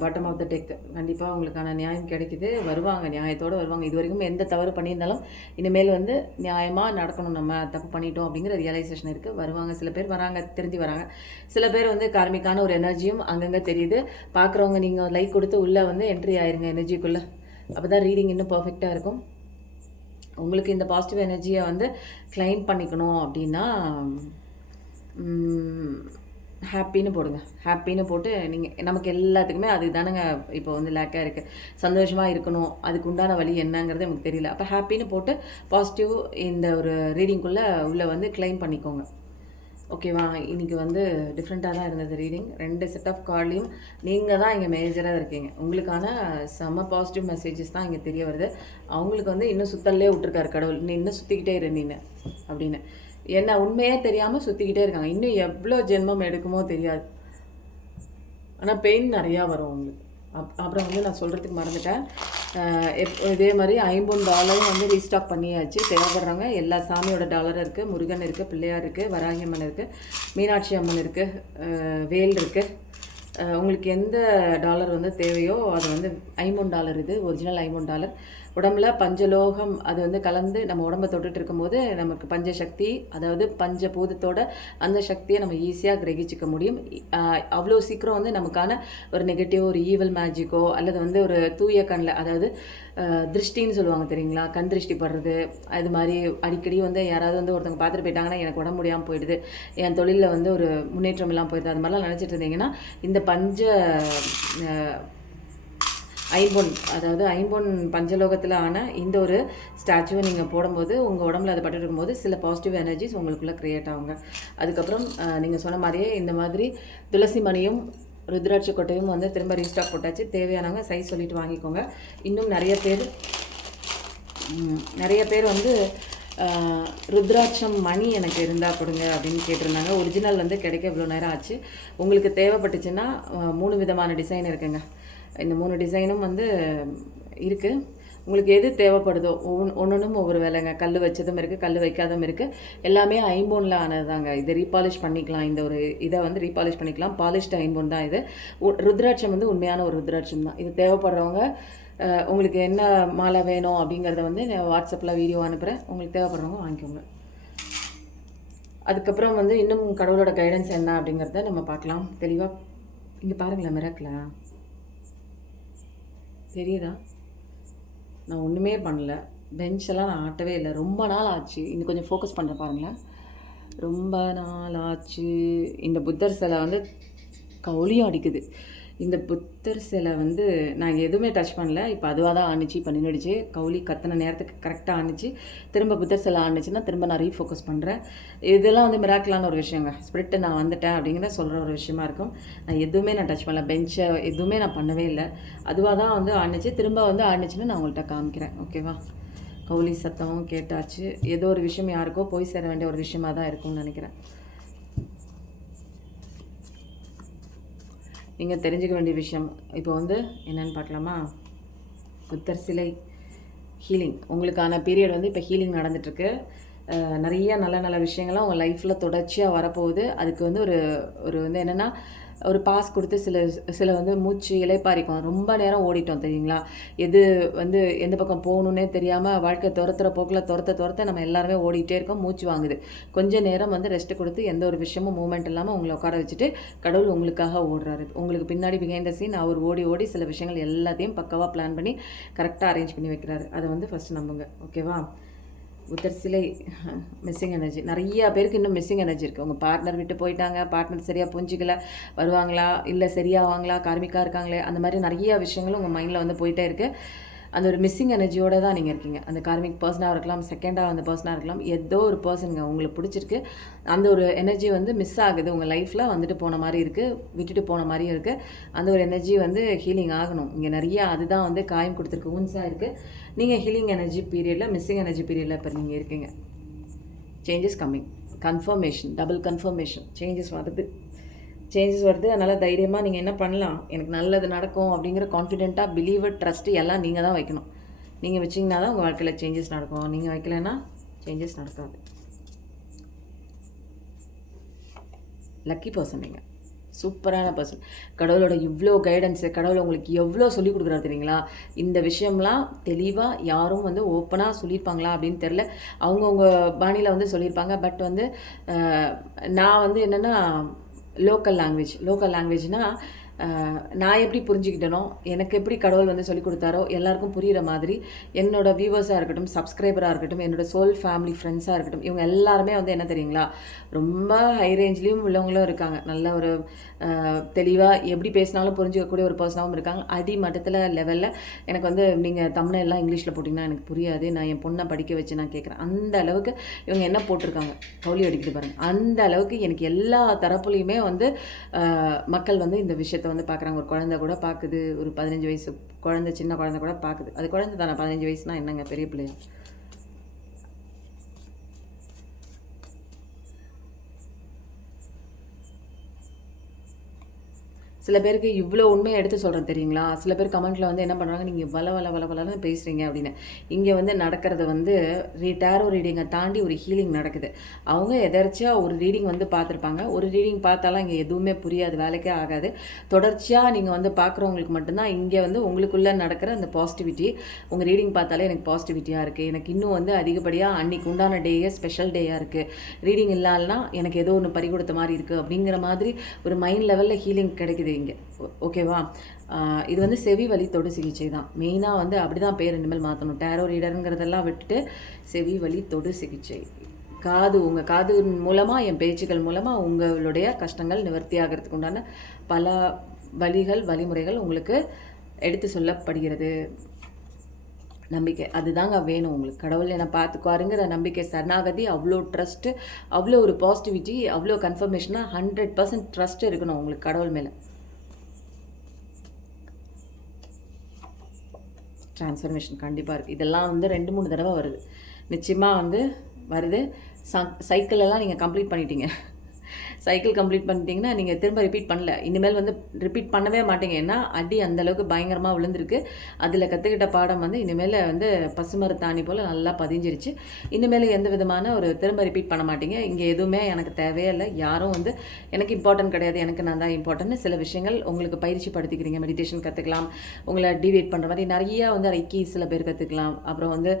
பாட்டம் ஆஃப் த டெக் கண்டிப்பாக உங்களுக்கான நியாயம் கிடைக்குது. வருவாங்க, நியாயத்தோடு வருவாங்க. இது வரைக்கும் எந்த தவறு பண்ணியிருந்தாலும் இனிமேல் வந்து நியாயமாக நடக்கணும், நம்ம தப்பு பண்ணிட்டோம் அப்படிங்கிற ரியலைசேஷன் இருக்குது. வருவாங்க. சில பேர் வராங்க, திருந்தி வராங்க. சில பேர் வந்து கார்மிக்கான ஒரு எனர்ஜியும் அங்கங்கே தெரியுது. பார்க்குறவங்க நீங்கள் லைக் கொடுத்து உள்ளே வந்து என்ட்ரி ஆயிருங்க எனர்ஜிக்குள்ளே. அப்போ தான் ரீடிங் இன்னும் பர்ஃபெக்டாக இருக்கும். உங்களுக்கு இந்த பாசிட்டிவ் எனர்ஜியை வந்து கிளைம் பண்ணிக்கணும் அப்படின்னா ஹாப்பின்னு போடுங்க. ஹாப்பின்னு போட்டு நீங்கள் நமக்கு எல்லாத்துக்குமே அதுக்கு தானேங்க இப்போ வந்து லேக்காக இருக்குது. சந்தோஷமாக இருக்கணும், அதுக்கு உண்டான வழி என்னங்கிறது நமக்கு தெரியல. அப்போ ஹாப்பின்னு போட்டு பாசிட்டிவ் இந்த ஒரு ரீடிங்குள்ளே உள்ளே வந்து கிளைம் பண்ணிக்கோங்க. ஓகேவா? இன்றைக்கி வந்து டிஃப்ரெண்ட்டாக தான் இருந்தது ரீடிங். 2 செட் ஆஃப் கார்ட்லேயும் நீங்கள் தான் இங்கே மேஜராக இருக்கீங்க. உங்களுக்கான செம்ம பாசிட்டிவ் மெசேஜஸ் தான் இங்கே தெரிய வருது. அவங்களுக்கு வந்து இன்னும் சுத்தல்லே விட்டுருக்காரு கடவுள், நீ இன்னும் சுற்றிக்கிட்டே இரு நீன்னு அப்படின்னு. என்ன உண்மையே தெரியாமல் சுற்றிக்கிட்டே இருக்காங்க. இன்னும் எவ்வளோ ஜென்மம் எடுக்குமோ தெரியாது. ஆனால் பெயின் நிறையா வரும் உங்களுக்கு. அப்புறம் வந்து நான் சொல்கிறதுக்கு மறந்துட்டேன். இதே மாதிரி $50 வந்து ரீஸ்டாக் பண்ணியாச்சு. தேவைப்படுறவங்க எல்லா சாமியோட டாலரும் இருக்குது. முருகன் இருக்குது, பிள்ளையார் இருக்குது, வராகி அம்மன் இருக்குது, மீனாட்சி அம்மன் இருக்குது, வேல் இருக்குது. உங்களுக்கு எந்த டாலர் வந்து தேவையோ அது வந்து $50 இது ஒரிஜினல் $50. உடம்புல பஞ்சலோகம் அது வந்து கலந்து நம்ம உடம்பை தொட்டுட்டு இருக்கும்போது நமக்கு பஞ்சசக்தி, அதாவது பஞ்சபூதத்தோட அந்த சக்தியை நம்ம ஈஸியாக கிரகிச்சிக்க முடியும். அவ்வளோ சீக்கிரம் வந்து நமக்கான ஒரு நெகட்டிவ், ஒரு ஈவல் மேஜிக்கோ அல்லது வந்து ஒரு தூய கண்ணில், அதாவது திருஷ்டின்னு சொல்லுவாங்க தெரியுங்களா, கண் திருஷ்டி படுறது, அது மாதிரி அடிக்கடி வந்து யாராவது வந்து ஒருத்தவங்க பார்த்துட்டு போயிட்டாங்கன்னா எனக்கு உடம்பு முடியாமல் போயிடுது, என் தொழிலில் வந்து ஒரு முன்னேற்றம் இல்லாமல் போயிடுது, அது மாதிரிலாம் நினச்சிட்டு இருந்தீங்கன்னா இந்த ஐம்பொன், அதாவது ஐம்பொன் பஞ்சலோகத்தில் ஆன இந்த ஒரு ஸ்டாச்சுவை நீங்கள் போடும்போது உங்கள் உடம்புல அதை பட்டு இருக்கும்போது சில பாசிட்டிவ் எனர்ஜிஸ் உங்களுக்குள்ளே க்ரியேட் ஆகுங்க. அதுக்கப்புறம் நீங்கள் சொன்ன மாதிரியே இந்த மாதிரி துளசி மணியும் ருத்ராட்ச கொட்டையும் வந்து திரும்ப ரீஸ்டாக் போட்டாச்சு. தேவையானவங்க சைஸ் சொல்லிவிட்டு வாங்கிக்கோங்க. இன்னும் நிறைய பேர் வந்து ருத்ராட்சம் மணி எனக்கு இருந்தால் கொடுங்க அப்படின்னு கேட்டிருந்தாங்க. ஒரிஜினல் வந்து கிடைக்க இவ்வளோ நேரம் ஆச்சு. உங்களுக்கு தேவைப்பட்டுச்சுன்னா 3 விதமான டிசைன் இருக்குங்க. இந்த 3 டிசைனும் வந்து இருக்குது. உங்களுக்கு எது தேவைப்படுதோ ஒன்றும் ஒவ்வொரு வேலைங்க. கல் வச்சதும் இருக்குது, கல் வைக்காதும் இருக்குது. எல்லாமே ஐம்பொனில் ஆனது தாங்க. இது ரீபாலிஷ் பண்ணிக்கலாம். இந்த ஒரு இதை வந்து ரீபாலிஷ் பண்ணிக்கலாம். பாலிஷ்டு ஐம்பொன் தான் இது. ருத்ராட்சம் வந்து உண்மையான ஒரு ருத்ராட்சம் தான். இது தேவைப்படுறவங்க உங்களுக்கு என்ன மாலை வேணும் அப்படிங்கிறத வந்து நான் வாட்ஸ்அப்பில் வீடியோ அனுப்புகிறேன். உங்களுக்கு தேவைப்படுறவங்க வாங்கிக்கோங்க. அதுக்கப்புறம் வந்து இன்னும் கடவுளோட கைடன்ஸ் என்ன அப்படிங்கிறத நம்ம பார்க்கலாம் தெளிவாக. இங்கே பாருங்களேன், மிராக்கில் தெரியுதா? நான் ஒன்றுமே பண்ணல. பெஞ்செல்லாம் நான் ஆட்டவே இல்லை. ரொம்ப நாள் ஆச்சு. இன்னும் கொஞ்சம் ஃபோக்கஸ் பண்ணுற பாருங்களேன். ரொம்ப நாள் ஆச்சு. இந்த புத்தர் சிலை வந்து கவுளியும் அடிக்குது. இந்த புத்தர் சிலை வந்து நான் எதுவுமே டச் பண்ணல. இப்போ அதுவாக தான் ஆணுச்சு. இப்போ நின்றுடுச்சு. கவுளி கத்தின நேரத்துக்கு கரெக்டாக ஆணுச்சு. திரும்ப புத்தர் சிலை ஆணுச்சுன்னா திரும்ப நான் ரீஃபோக்கஸ் பண்ணுறேன். இதெல்லாம் வந்து மிராக்கிளான ஒரு விஷயங்க. ஸ்பிரிட்டு நான் வந்துட்டேன் அப்படிங்கிற சொல்கிற ஒரு விஷயமா இருக்கும். நான் எதுவுமே டச் பண்ணல. பெஞ்சை எதுவுமே நான் பண்ணவே இல்லை. அதுவாக தான் வந்து ஆணுச்சு. திரும்ப வந்து ஆணுச்சுன்னு நான் உங்கள்கிட்ட காமிக்கிறேன். ஓகேவா? கவுளி சத்தமும் கேட்டாச்சு. ஏதோ ஒரு விஷயம் யாருக்கோ போய் சேர வேண்டிய ஒரு விஷயமாக தான் இருக்கும்னு நினைக்கிறேன். நீங்கள் தெரிஞ்சுக்க வேண்டிய விஷயம் இப்போ வந்து என்னென்னு பார்க்கலாமா? புத்தர் சிலை ஹீலிங், உங்களுக்கான பீரியட் வந்து இப்போ ஹீலிங் நடந்துகிட்ருக்கு. நிறைய நல்ல நல்ல விஷயங்கள்லாம் உங்கள் லைஃப்பில் தொடர்ச்சியாக வரப்போகுது. அதுக்கு வந்து ஒரு வந்து என்னென்னா ஒரு பாஸ் கொடுத்து சில வந்து மூச்சு இலைப்பாரிக்கும். ரொம்ப நேரம் ஓடிட்டோம் தெரியுங்களா? எது வந்து எந்த பக்கம் போகணுன்னே தெரியாமல் வாழ்க்கை துரத்துற போக்கில் துரத்த நம்ம எல்லாருமே ஓடிட்டே இருக்கோம். மூச்சு வாங்குது. கொஞ்சம் நேரம் வந்து ரெஸ்ட்டு கொடுத்து எந்த ஒரு விஷயமும் மூமெண்ட் இல்லாமல் உங்களை உட்கார வச்சுட்டு கடவுள் உங்களுக்காக ஓடுறாரு. உங்களுக்கு பின்னாடி பிஹைண்ட் த சீன் அவர் ஓடி சில விஷயங்கள் எல்லாத்தையும் பக்காவாக பிளான் பண்ணி கரெக்டாக அரேஞ்ச் பண்ணி வைக்கிறாரு. அதை வந்து ஃபஸ்ட்டு நம்புங்க. ஓகேவா? புத்தர் சிலை மிஸ்ஸிங் எனர்ஜி. நிறையா பேருக்கு இன்னும் மிஸ்ஸிங் எனர்ஜி இருக்குது. உங்கள் பார்ட்னர் விட்டு போயிட்டாங்க, பார்ட்னர் சரியாக புரிஞ்சிக்கல, வருவாங்களா இல்லை சரியாவாங்களா, கார்மிக்காக இருக்காங்களே, அந்த மாதிரி நிறைய விஷயங்களும் உங்கள் மைண்டில் வந்து போயிட்டே இருக்குது. அந்த ஒரு மிஸ்ஸிங் எனர்ஜியோடு தான் நீங்கள் இருக்கீங்க. அந்த கார்மிக் பர்சனாக இருக்கலாம், செகண்டாக அந்த பர்சனாக இருக்கலாம், ஏதோ ஒரு பர்சனுங்க உங்களுக்கு பிடிச்சிருக்கு. அந்த ஒரு எனர்ஜி வந்து மிஸ் ஆகுது உங்கள் லைஃப்பில். வந்துட்டு போன மாதிரி இருக்குது, விட்டுட்டு போன மாதிரியும் இருக்குது. அந்த ஒரு எனர்ஜி வந்து ஹீலிங் ஆகணும். இங்கே நிறையா அதுதான் வந்து காயம் கொடுத்துருக்கு, ஊன்ஸாக இருக்குது. நீங்கள் ஹீலிங் எனர்ஜி பீரியடில், மிஸ்ஸிங் எனர்ஜி பீரியடில் இப்போ நீங்கள் இருக்கீங்க. Changes coming, confirmation, double confirmation, changes வருது. அதனால் தைரியமாக நீங்கள் என்ன பண்ணலாம், எனக்கு நல்லது நடக்கும் அப்படிங்கிற கான்ஃபிடென்ட்டாக பிலீவர், ட்ரஸ்ட்டு எல்லாம் நீங்கள் தான் வைக்கணும். நீங்கள் வச்சிங்கன்னா தான் உங்கள் வாழ்க்கையில் சேஞ்சஸ் நடக்கும். நீங்கள் வைக்கலைன்னா சேஞ்சஸ் நடக்காது. லக்கி பர்சன் நீங்கள், சூப்பரான பர்சன். கடவுளோட இவ்வளோ கைடன்ஸு, கடவுள் உங்களுக்கு எவ்வளோ சொல்லிக் கொடுக்குறாரு தெரியுங்களா? இந்த விஷயம்லாம் தெளிவாக யாரும் வந்து ஓப்பனாக சொல்லியிருப்பாங்களா அப்படின்னு தெரில. அவங்கவுங்க பாணியில் வந்து சொல்லியிருப்பாங்க. பட் வந்து நான் வந்து என்னென்னா லோக்கல் லாங்குவேஜ்னால் நான் எப்படி புரிஞ்சுக்கிட்டனோ, எனக்கு எப்படி கடவுள் வந்து சொல்லிக் கொடுத்தாரோ எல்லாருக்கும் புரிகிற மாதிரி என்னோடய வியூவர்ஸாக இருக்கட்டும், சப்ஸ்கிரைபராக இருக்கட்டும், என்னோடய சோல் ஃபேமிலி ஃப்ரெண்ட்ஸாக இருக்கட்டும், இவங்க எல்லாருமே வந்து என்ன தெரியுங்களா, ரொம்ப ஹை ரேஞ்ச்லேயும் உள்ளவங்களும் இருக்காங்க. நல்ல ஒரு தெளிவாக எப்படி பேசினாலும் புரிஞ்சிக்கக்கூடிய ஒரு பர்சனாகவும் இருக்காங்க. அடி மட்டத்தில் லெவலில் எனக்கு வந்து நீங்கள் தமிழெல்லாம் இங்கிலீஷில் போட்டிங்கன்னா எனக்கு புரியாது, நான் என் பொண்ணை படிக்க வச்சு நான் கேட்குறேன். அந்த அளவுக்கு இவங்க என்ன போட்டிருக்காங்க, கவுளி அடிக்கிட்டு பாருங்கள். அந்த அளவுக்கு எனக்கு எல்லா தரப்புலையுமே வந்து மக்கள் வந்து இந்த விஷயத்தை வந்து பார்க்குறாங்க. ஒரு குழந்தை கூட பார்க்குது, ஒரு 15 வயசு குழந்தை, சின்ன குழந்தை கூட பார்க்குது. அது குழந்தை தானே, 15 வயசுனா என்னங்க பெரிய பிள்ளையா? சில பேருக்கு இவ்வளோ உண்மையை எடுத்து சொல்கிறேன் தெரியுங்களா? சில பேர் கமெண்ட்டில் வந்து என்ன பண்ணுறாங்க, நீங்கள் வளன்னு பேசுகிறீங்க அப்படின்னு. இங்கே வந்து நடக்கிறது வந்து டேரோ ரீடிங்கை தாண்டி ஒரு ஹீலிங் நடக்குது. அவங்க எதர்ச்சியாக ஒரு ரீடிங் வந்து பார்த்துருப்பாங்க. ஒரு ரீடிங் பார்த்தாலாம் இங்கே எதுவுமே புரியாது, வேலைக்கே ஆகாது. தொடர்ச்சியாக நீங்கள் வந்து பார்க்குறவங்களுக்கு மட்டும்தான் இங்கே வந்து உங்களுக்குள்ளே நடக்கிற அந்த பாசிட்டிவிட்டி, உங்கள் ரீடிங் பார்த்தாலே எனக்கு பாசிட்டிவிட்டியாக இருக்குது, எனக்கு இன்னும் வந்து அதிகப்படியாக அன்றைக்கி உண்டான டேயே ஸ்பெஷல் டேயாக இருக்குது, ரீடிங் இல்லால்னா எனக்கு ஏதோ ஒன்று பறி கொடுத்த மாதிரி இருக்குது அப்படிங்கிற மாதிரி ஒரு மைண்ட் லெவலில் ஹீலிங் கிடைக்குது இங்கே. ஓகேவா? இது வந்து செவி வழி தொடு சிகிச்சை தான் மெயினாக வந்து அப்படி தான் பேர் இனிமேல் மாற்றணும். டேரோ ரீடருங்கிறதெல்லாம் விட்டுட்டு செவி வழி தொடு சிகிச்சை. உங்கள் காது மூலமாக, என் பேச்சுக்கள் மூலமாக உங்களுடைய கஷ்டங்கள் நிவர்த்தி ஆகிறதுக்கு உண்டான பல வழிமுறைகள் உங்களுக்கு எடுத்து சொல்லப்படுகிறது. நம்பிக்கை அதுதாங்க வேணும் உங்களுக்கு. கடவுள் என்னை பார்த்துக்குவாருங்கிற நம்பிக்கை, சரணாகதி, அவ்வளோ ட்ரஸ்ட்டு, அவ்வளோ ஒரு பாசிட்டிவிட்டி, அவ்வளோ கன்ஃபர்மேஷனாக 100% ட்ரஸ்ட் இருக்கணும் உங்களுக்கு கடவுள் மேலே. ட்ரான்ஸ்ஃபர்மேஷன் கண்டிப்பாக இருக்குது. இதெல்லாம் வந்து 2-3 தடவை வருது, நிச்சயமாக வந்து வருது. சைக்கிளெல்லாம் நீங்கள் கம்ப்ளீட் பண்ணிட்டீங்க. சைக்கிள் கம்ப்ளீட் பண்ணிட்டீங்கன்னா நீங்கள் திரும்ப ரிப்பீட் பண்ணல, இனிமேல் வந்து ரிப்பீட் பண்ணவே மாட்டீங்க. ஏன்னா அடி அந்தளவுக்கு பயங்கரமாக விழுந்திருக்கு. அதில் கற்றுக்கிட்ட பாடம் வந்து இனிமேல் வந்து பசுமரத்தாணி போல் நல்லா பதிஞ்சிருச்சு. இனிமேல் எந்த விதமான ஒரு திரும்ப ரிப்பீட் பண்ண மாட்டீங்க. இங்கே எதுவுமே எனக்கு தேவையே இல்லை, யாரும் வந்து எனக்கு இம்பார்ட்டன்ட் கிடையாது, எனக்கு நான் தான் இம்பார்ட்டன்ட்னு சில விஷயங்கள் உங்களுக்கு பயிற்சி படுத்திக்கிறீங்க. மெடிடேஷன் கற்றுக்கலாம், உங்களை டிவேட் பண்ணுற மாதிரி நிறையா வந்து ரைக்கி சில பேர் கற்றுக்கலாம். அப்புறம் வந்து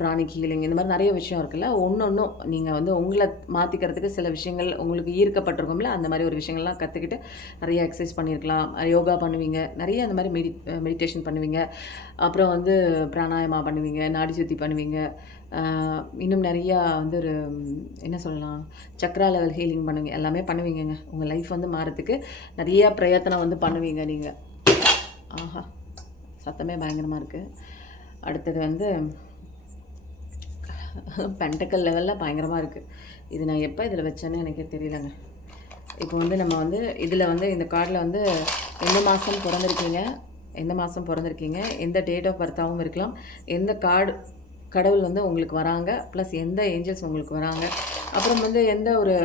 பிராணிக் ஹீலிங், இந்த மாதிரி நிறைய விஷயம் இருக்குல்ல. ஒன்றும் நீங்கள் வந்து உங்களை மாற்றிக்கிறதுக்கு சில விஷயங்கள் உங்களுக்கு ஈர்க்கப்பட்டிருக்கும்ல, அந்த மாதிரி ஒரு விஷயங்கள்லாம் கற்றுக்கிட்டு நிறைய எக்ஸசைஸ் பண்ணியிருக்கலாம், யோகா பண்ணுவீங்க, நிறைய அந்த மாதிரி மெடிடேஷன் பண்ணுவீங்க, அப்புறம் வந்து பிராணாயமா பண்ணுவீங்க, நாடி சுத்தி பண்ணுவீங்க, இன்னும் நிறையா வந்து ஒரு என்ன சொல்லலாம், சக்ரா லெவல் ஹீலிங் பண்ணுவீங்க, எல்லாமே பண்ணுவீங்கங்க. உங்கள் லைஃப் வந்து மாறத்துக்கு நிறைய பிரயத்தனம் வந்து பண்ணுவீங்க நீங்கள். ஆஹா, சத்தமே பயங்கரமாக இருக்குது. அடுத்தது வந்து பென்டக்கல் லெவலில் பயங்கரமாக இருக்குது. இது நான் எப்போ இதில் வச்சேன்னு எனக்கே தெரியலங்க. இப்போ வந்து நம்ம வந்து இதில் வந்து இந்த கார்டில் வந்து எந்த மாதம் பிறந்திருக்கீங்க, எந்த டேட் ஆஃப் பர்த்தாகவும் இருக்கலாம், எந்த கடவுள் வந்து உங்களுக்கு வராங்க, ப்ளஸ் எந்த ஏஞ்சல்ஸ் உங்களுக்கு வராங்க, அப்புறம் வந்து எந்த ஒரு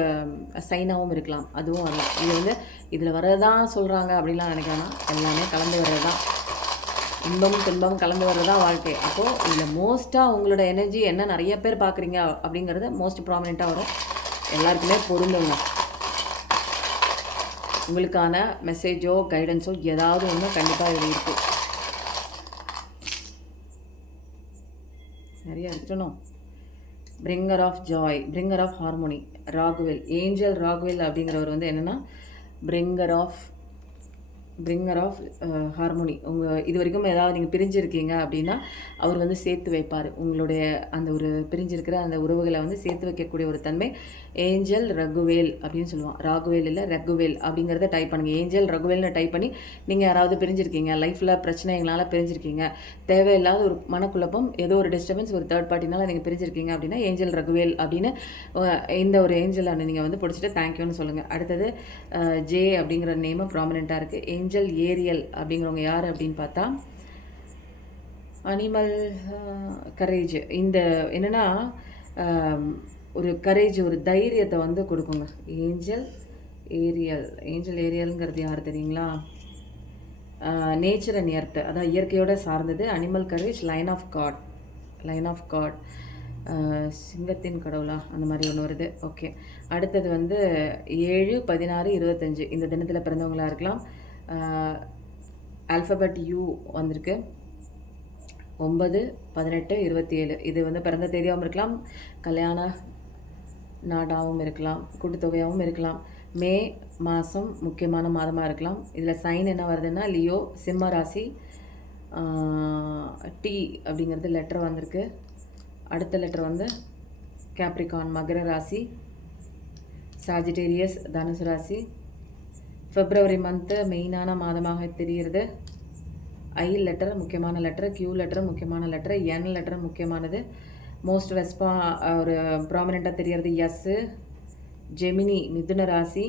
சைனாகவும் இருக்கலாம், அதுவும் வரலாம். இது வந்து இதில் வரதான் சொல்கிறாங்க அப்படின்லாம் நினைக்கலாம், எல்லாமே கலந்து வர்றது தான். இன்பம் துன்பம் கலந்து வர்றதா வாழ்க்கை. அப்போது இதில் மோஸ்ட்டாக உங்களோட எனர்ஜி என்ன நிறைய பேர் பார்க்குறீங்க அப்படிங்கிறது மோஸ்ட் ப்ராமினெண்ட்டாக வரும். எல்லாருக்குமே பொருந்துங்க. உங்களுக்கான மெசேஜோ கைடன்ஸோ ஏதாவது ஒன்று கண்டிப்பாக இதில் இருக்குது. நிறைய எடுத்துட்டணும். Bringer of joy, bringer of harmony, Raguel, angel Raguel அப்படிங்கிறவர் வந்து என்னென்னா பிரிங்கர் ஆஃப் ஹார்மோனி. இது வரைக்கும் ஏதாவது நீங்கள் பிரிஞ்சிருக்கீங்க அப்படின்னா அவர் வந்து சேர்த்து வைப்பார். உங்களுடைய அந்த ஒரு பிரிஞ்சிருக்கிற அந்த உறவுகளை வந்து சேர்த்து வைக்கக்கூடிய ஒரு தன்மை ஏஞ்சல் ரகுவேல் அப்படின்னு சொல்லுவான். ராகுவேல் இல்லை, ரகுவேல் அப்படிங்கிறத டைப் பண்ணுங்கள். ஏஞ்சல் ரகுவேல்னு டைப் பண்ணி நீங்கள் யாராவது பிரிஞ்சிருக்கீங்க, லைஃப்பில் பிரச்சனைகளால் பிரிஞ்சிருக்கீங்க, தேவையில்லாத ஒரு மனக்குழப்பம், ஏதோ ஒரு டிஸ்டர்பன்ஸ், ஒரு தேர்ட் பார்ட்டினால நீங்கள் பிரிஞ்சிருக்கீங்க அப்படின்னா ஏஞ்சல் ரகுவேல் அப்படின்னு இந்த ஒரு ஏஞ்சலை நீங்கள் வந்து பிடிச்சிட்டு தேங்க்யூன்னு சொல்லுங்கள். அடுத்தது ஜே அப்படிங்கிற நேமும் ப்ராமினெண்ட்டாக இருக்குது. ஏஞ்சல் ஏரியல் அப்படிங்கிறவங்க யார் அப்படின்னு பார்த்தா அனிமல் கரேஜ். இந்த என்னென்னா ஒரு கரேஜ், ஒரு தைரியத்தை வந்து கொடுக்குங்க. ஏஞ்சல் ஏரியல்ங்கிறது யார் தெரியுங்களா? நேச்சர் அண்ட் எர்த், அதான் இயற்கையோட சார்ந்தது. Animal courage, lion of God, சிங்கத்தின் கடவுளா அந்த மாதிரி ஒன்று வருது. ஓகே, அடுத்தது வந்து 7, 16, 25 இந்த தினத்தில் பிறந்தவங்களாக இருக்கலாம். ஆல்ஃபபெட் யூ வந்திருக்கு. 9, 18, 27 இது வந்து பிறந்த தேதியாகவும் இருக்கலாம், கல்யாண நாடாகவும் இருக்கலாம், கூட்டுத்தொகையாகவும் இருக்கலாம். மே மாதம் முக்கியமான மாதமாக இருக்கலாம். இதில் சைன் என்ன வருதுன்னா லியோ, சிம்ம ராசி, டி அப்படிங்கிறது லெட்டர் வந்திருக்கு. அடுத்த லெட்டர் வந்து கேப்ரிகான், மகர ராசி, சாஜிடேரியஸ், தனுசு ராசி. பிப்ரவரி மந்த்து மெயினான மாதமாக தெரிகிறது. ஐ லெட்டர் முக்கியமான லெட்டர், கியூ லெட்டர் முக்கியமான லெட்டர், என் லெட்டர் முக்கியமானது. மோஸ்ட் ஒரு ப்ராமினெண்ட்டாக தெரிகிறது எஸ்ஸு. ஜெமினி, மிதுன ராசி.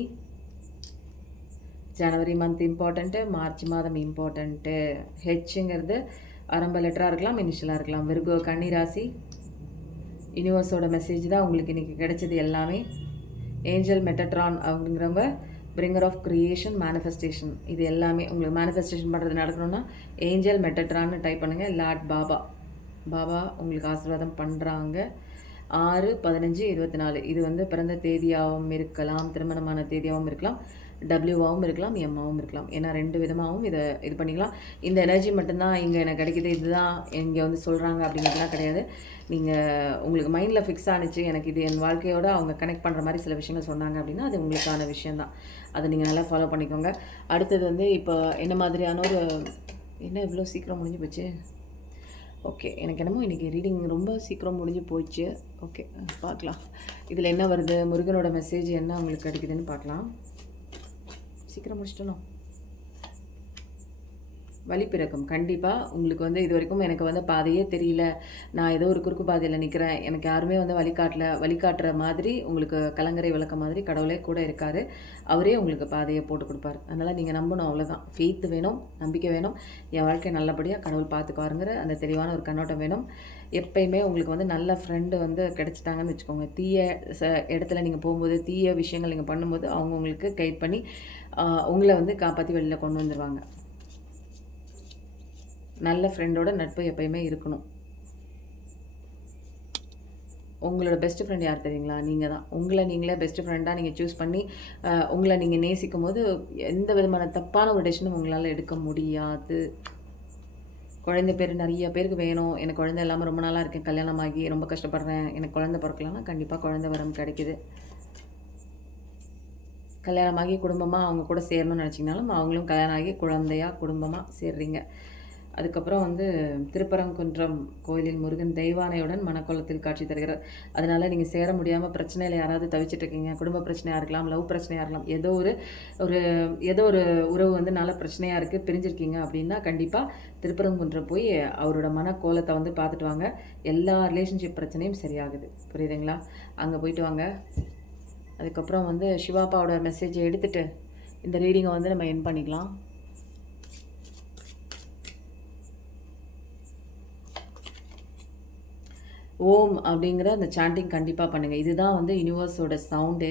ஜனவரி மந்த் இம்பார்ட்டண்ட்டு, மார்ச் மாதம் இம்பார்ட்டண்ட்டு. ஹெச்ங்கிறது ஆரம்ப லெட்டராக இருக்கலாம், இனிஷியலாக இருக்கலாம். விருகோ, கன்னி ராசி. யூனிவர்ஸோட மெசேஜ் தான் உங்களுக்கு இன்றைக்கி கிடைச்சது எல்லாமே. ஏஞ்சல் மெட்டட்ரான் அப்படிங்கிறவங்க பிரிங்கர் ஆஃப் கிரியேஷன், மேனிஃபெஸ்டேஷன். இது எல்லாமே உங்களுக்கு மேனிஃபெஸ்டேஷன் பண்ணுறது நடக்கணும்னா ஏஞ்சல் மெட்டட்ரான்னு டைப் பண்ணுங்கள். லார்ட் பாபா பாபா உங்களுக்கு ஆசீர்வாதம் பண்ணுறாங்க. 6/15/24 இது வந்து பிறந்த தேதியாகவும் இருக்கலாம், திருமணமான தேதியாகவும் இருக்கலாம், டபிள்யூவாகவும் இருக்கலாம், எம்மாவும் இருக்கலாம். ஏன்னா 2 விதமாகவும் இது பண்ணிக்கலாம். இந்த எனர்ஜி மட்டும்தான் இங்கே எனக்கு கிடைக்கிது, இதுதான் இங்கே வந்து சொல்கிறாங்க அப்படிங்கிறதுலாம் கிடையாது. நீங்கள் உங்களுக்கு மைண்டில் ஃபிக்ஸ் ஆனிச்சு, எனக்கு இது என் வாழ்க்கையோட அவங்க கனெக்ட் பண்ணுற மாதிரி சில விஷயங்கள் சொன்னாங்க அப்படின்னா அது உங்களுக்கான விஷயந்தான். அதை நீங்கள் நல்லா ஃபாலோ பண்ணிக்கோங்க. அடுத்தது வந்து இப்போ என்ன மாதிரியான ஒரு என்ன இவ்வளோ சீக்கிரம் முடிஞ்சு போச்சு. ஓகே, எனக்கு என்னமோ இன்றைக்கி ரீடிங் ரொம்ப சீக்கிரம் முடிஞ்சு போச்சு. ஓகே, பார்க்கலாம் இதில் என்ன வருது, முருகனோட மெசேஜ் என்ன உங்களுக்கு கிடைக்குதுன்னு பார்க்கலாம். சீக்கிரம் முடிச்சிட்டோம். வழிப்பிறக்கும் கண்டிப்பாக உங்களுக்கு வந்து இது வரைக்கும் எனக்கு வந்து பாதையே தெரியல, நான் ஏதோ ஒரு குறுக்கு பாதையில் நிற்கிறேன், எனக்கு யாருமே வந்து வழிகாட்டுற மாதிரி உங்களுக்கு கலங்கரை விளக்க மாதிரி கடவுளே கூட இருக்கார். அவரே உங்களுக்கு பாதையை போட்டு கொடுப்பார். அதனால் நீங்கள் நம்பணும், அவ்வளோதான். ஃபெய்த் வேணும், நம்பிக்கை வேணும். என் வாழ்க்கை நல்லபடியாக கடவுள் பார்த்துக்குவாருங்கிற அந்த தெளிவான ஒரு கண்ணோட்டம் வேணும். எப்பயுமே உங்களுக்கு வந்து நல்ல ஃப்ரெண்டு வந்து கிடச்சிட்டாங்கன்னு வச்சுக்கோங்க. தீய இடத்துல நீங்கள் போகும்போது, தீய விஷயங்கள் நீங்கள் பண்ணும்போது அவங்க உங்களுக்கு கைட் பண்ணி உங்களை வந்து காப்பாற்றி வெளியில் கொண்டு வந்துடுவாங்க. நல்ல ஃப்ரெண்டோட நட்பு எப்பயுமே இருக்கணும். உங்களோட பெஸ்ட் ஃப்ரெண்ட் யார் தெரியுங்களா? நீங்கள் தான். உங்களை நீங்களே பெஸ்ட் ஃப்ரெண்டாக நீங்கள் சூஸ் பண்ணி உங்களை நீங்கள் நேசிக்கும் போது எந்த விதமான தப்பான ஒரு டெசிஷனும் உங்களால் எடுக்க முடியாது. குழந்தை பேர் நிறைய பேருக்கு வேணும். எனக்கு குழந்தை இல்லாமல் ரொம்ப நாளாக இருக்கேன், கல்யாணமாகி ரொம்ப கஷ்டப்படுறேன், எனக்கு குழந்தை பிறக்கலாம்னா கண்டிப்பாக குழந்தை வரம் கிடைக்குது. கல்யாணமாகி குடும்பமாக அவங்க கூட சேரணும்னு நினச்சிங்கனாலும் அவங்களும் கல்யாணம் ஆகி குழந்தையாக குடும்பமாக சேர்றீங்க. அதுக்கப்புறம் வந்து திருப்பரங்குன்றம் கோயிலில் முருகன் தெய்வானையுடன் மனக்கோலத்தில் காட்சி தருகிறார். அதனால் நீங்கள் சேர முடியாமல் பிரச்சனையில் யாராவது தவிச்சிட்டு இருக்கீங்க, குடும்ப பிரச்சனையாக இருக்கலாம், லவ் பிரச்சனையாக இருக்கலாம், ஏதோ ஒரு உறவு வந்து நல்ல பிரச்சனையாக இருக்குது, பிரிஞ்சிருக்கீங்க அப்படின்னா கண்டிப்பாக திருப்பரங்குன்றம் போய் அவரோட மனக்கோலத்தை வந்து பார்த்துட்டு வாங்க. எல்லா ரிலேஷன்ஷிப் பிரச்சனையும் சரியாகுது. புரியுதுங்களா? அங்கே போயிட்டு வாங்க. அதுக்கப்புறம் வந்து சிவாப்பாவோட மெசேஜை எடுத்துகிட்டு இந்த ரீடிங்கை வந்து நம்ம என் பண்ணிக்கலாம். ஓம் அப்படிங்கிற அந்த சாண்டிங் கண்டிப்பாக பண்ணுங்கள். இதுதான் வந்து யூனிவர்ஸோட சவுண்டு.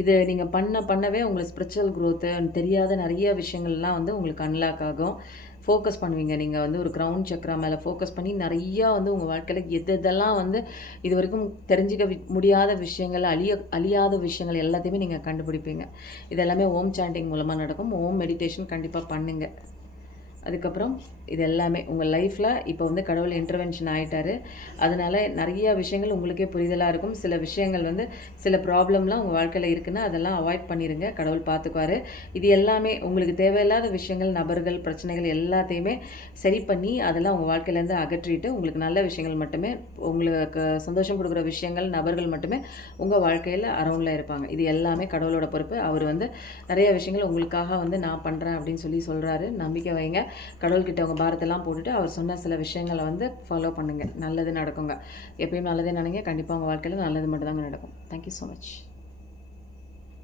இது நீங்கள் பண்ணவே உங்களுக்கு ஸ்பிரிச்சுவல் க்ரோத்து தெரியாத நிறைய விஷயங்கள்லாம் வந்து உங்களுக்கு அன்லாக் ஆகும். ஃபோக்கஸ் பண்ணுவீங்க. நீங்கள் வந்து ஒரு கிரவுண்ட் சக்கரா மேலே ஃபோக்கஸ் பண்ணி நிறையா வந்து உங்கள் வாழ்க்கையில் எதெல்லாம் வந்து இது வரைக்கும் தெரிஞ்சிக்க முடியாத விஷயங்கள், அழியாத விஷயங்கள் எல்லாத்தையுமே நீங்கள் கண்டுபிடிப்பீங்க. இதெல்லாமே ஓம் சாண்டிங் மூலமாக நடக்கும். ஓம் மெடிடேஷன் கண்டிப்பாக பண்ணுங்கள். அதுக்கப்புறம் இது எல்லாமே உங்கள் லைஃப்பில் இப்போ வந்து கடவுள் இன்டர்வென்ஷன் ஆகிட்டார். அதனால் நிறைய விஷயங்கள் உங்களுக்கே புரிதலாக இருக்கும். சில விஷயங்கள் வந்து சில ப்ராப்ளம்லாம் உங்கள் வாழ்க்கையில் இருக்குன்னா அதெல்லாம் அவாய்ட் பண்ணிடுங்க, கடவுள் பார்த்துக்குவார். இது எல்லாமே உங்களுக்கு தேவையில்லாத விஷயங்கள், நபர்கள், பிரச்சனைகள் எல்லாத்தையுமே சரி பண்ணி அதெல்லாம் உங்கள் வாழ்க்கையிலேருந்து அகற்றிட்டு உங்களுக்கு நல்ல விஷயங்கள் மட்டுமே, உங்களுக்கு சந்தோஷம் கொடுக்குற விஷயங்கள், நபர்கள் மட்டுமே உங்கள் வாழ்க்கையில் அரௌண்டில் இருப்பாங்க. இது எல்லாமே கடவுளோட பொறுப்பு. அவர் வந்து நிறைய விஷயங்கள் உங்களுக்காக வந்து நான் பண்ணுறேன் அப்படின்னு சொல்கிறாரு. நம்பிக்கை வைங்க. கடவுள்கிட்ட உங்கள் பாரத்தெல்லாம் போட்டுட்டு அவர் சொன்ன சில விஷயங்களை வந்து ஃபாலோ பண்ணுங்கள். நல்லது நடக்குங்க. எப்பயும் நல்லதே நினைங்க. கண்டிப்பாக உங்கள் வாழ்க்கையில் நல்லது மட்டும் தாங்க நடக்கும். Thank you so much.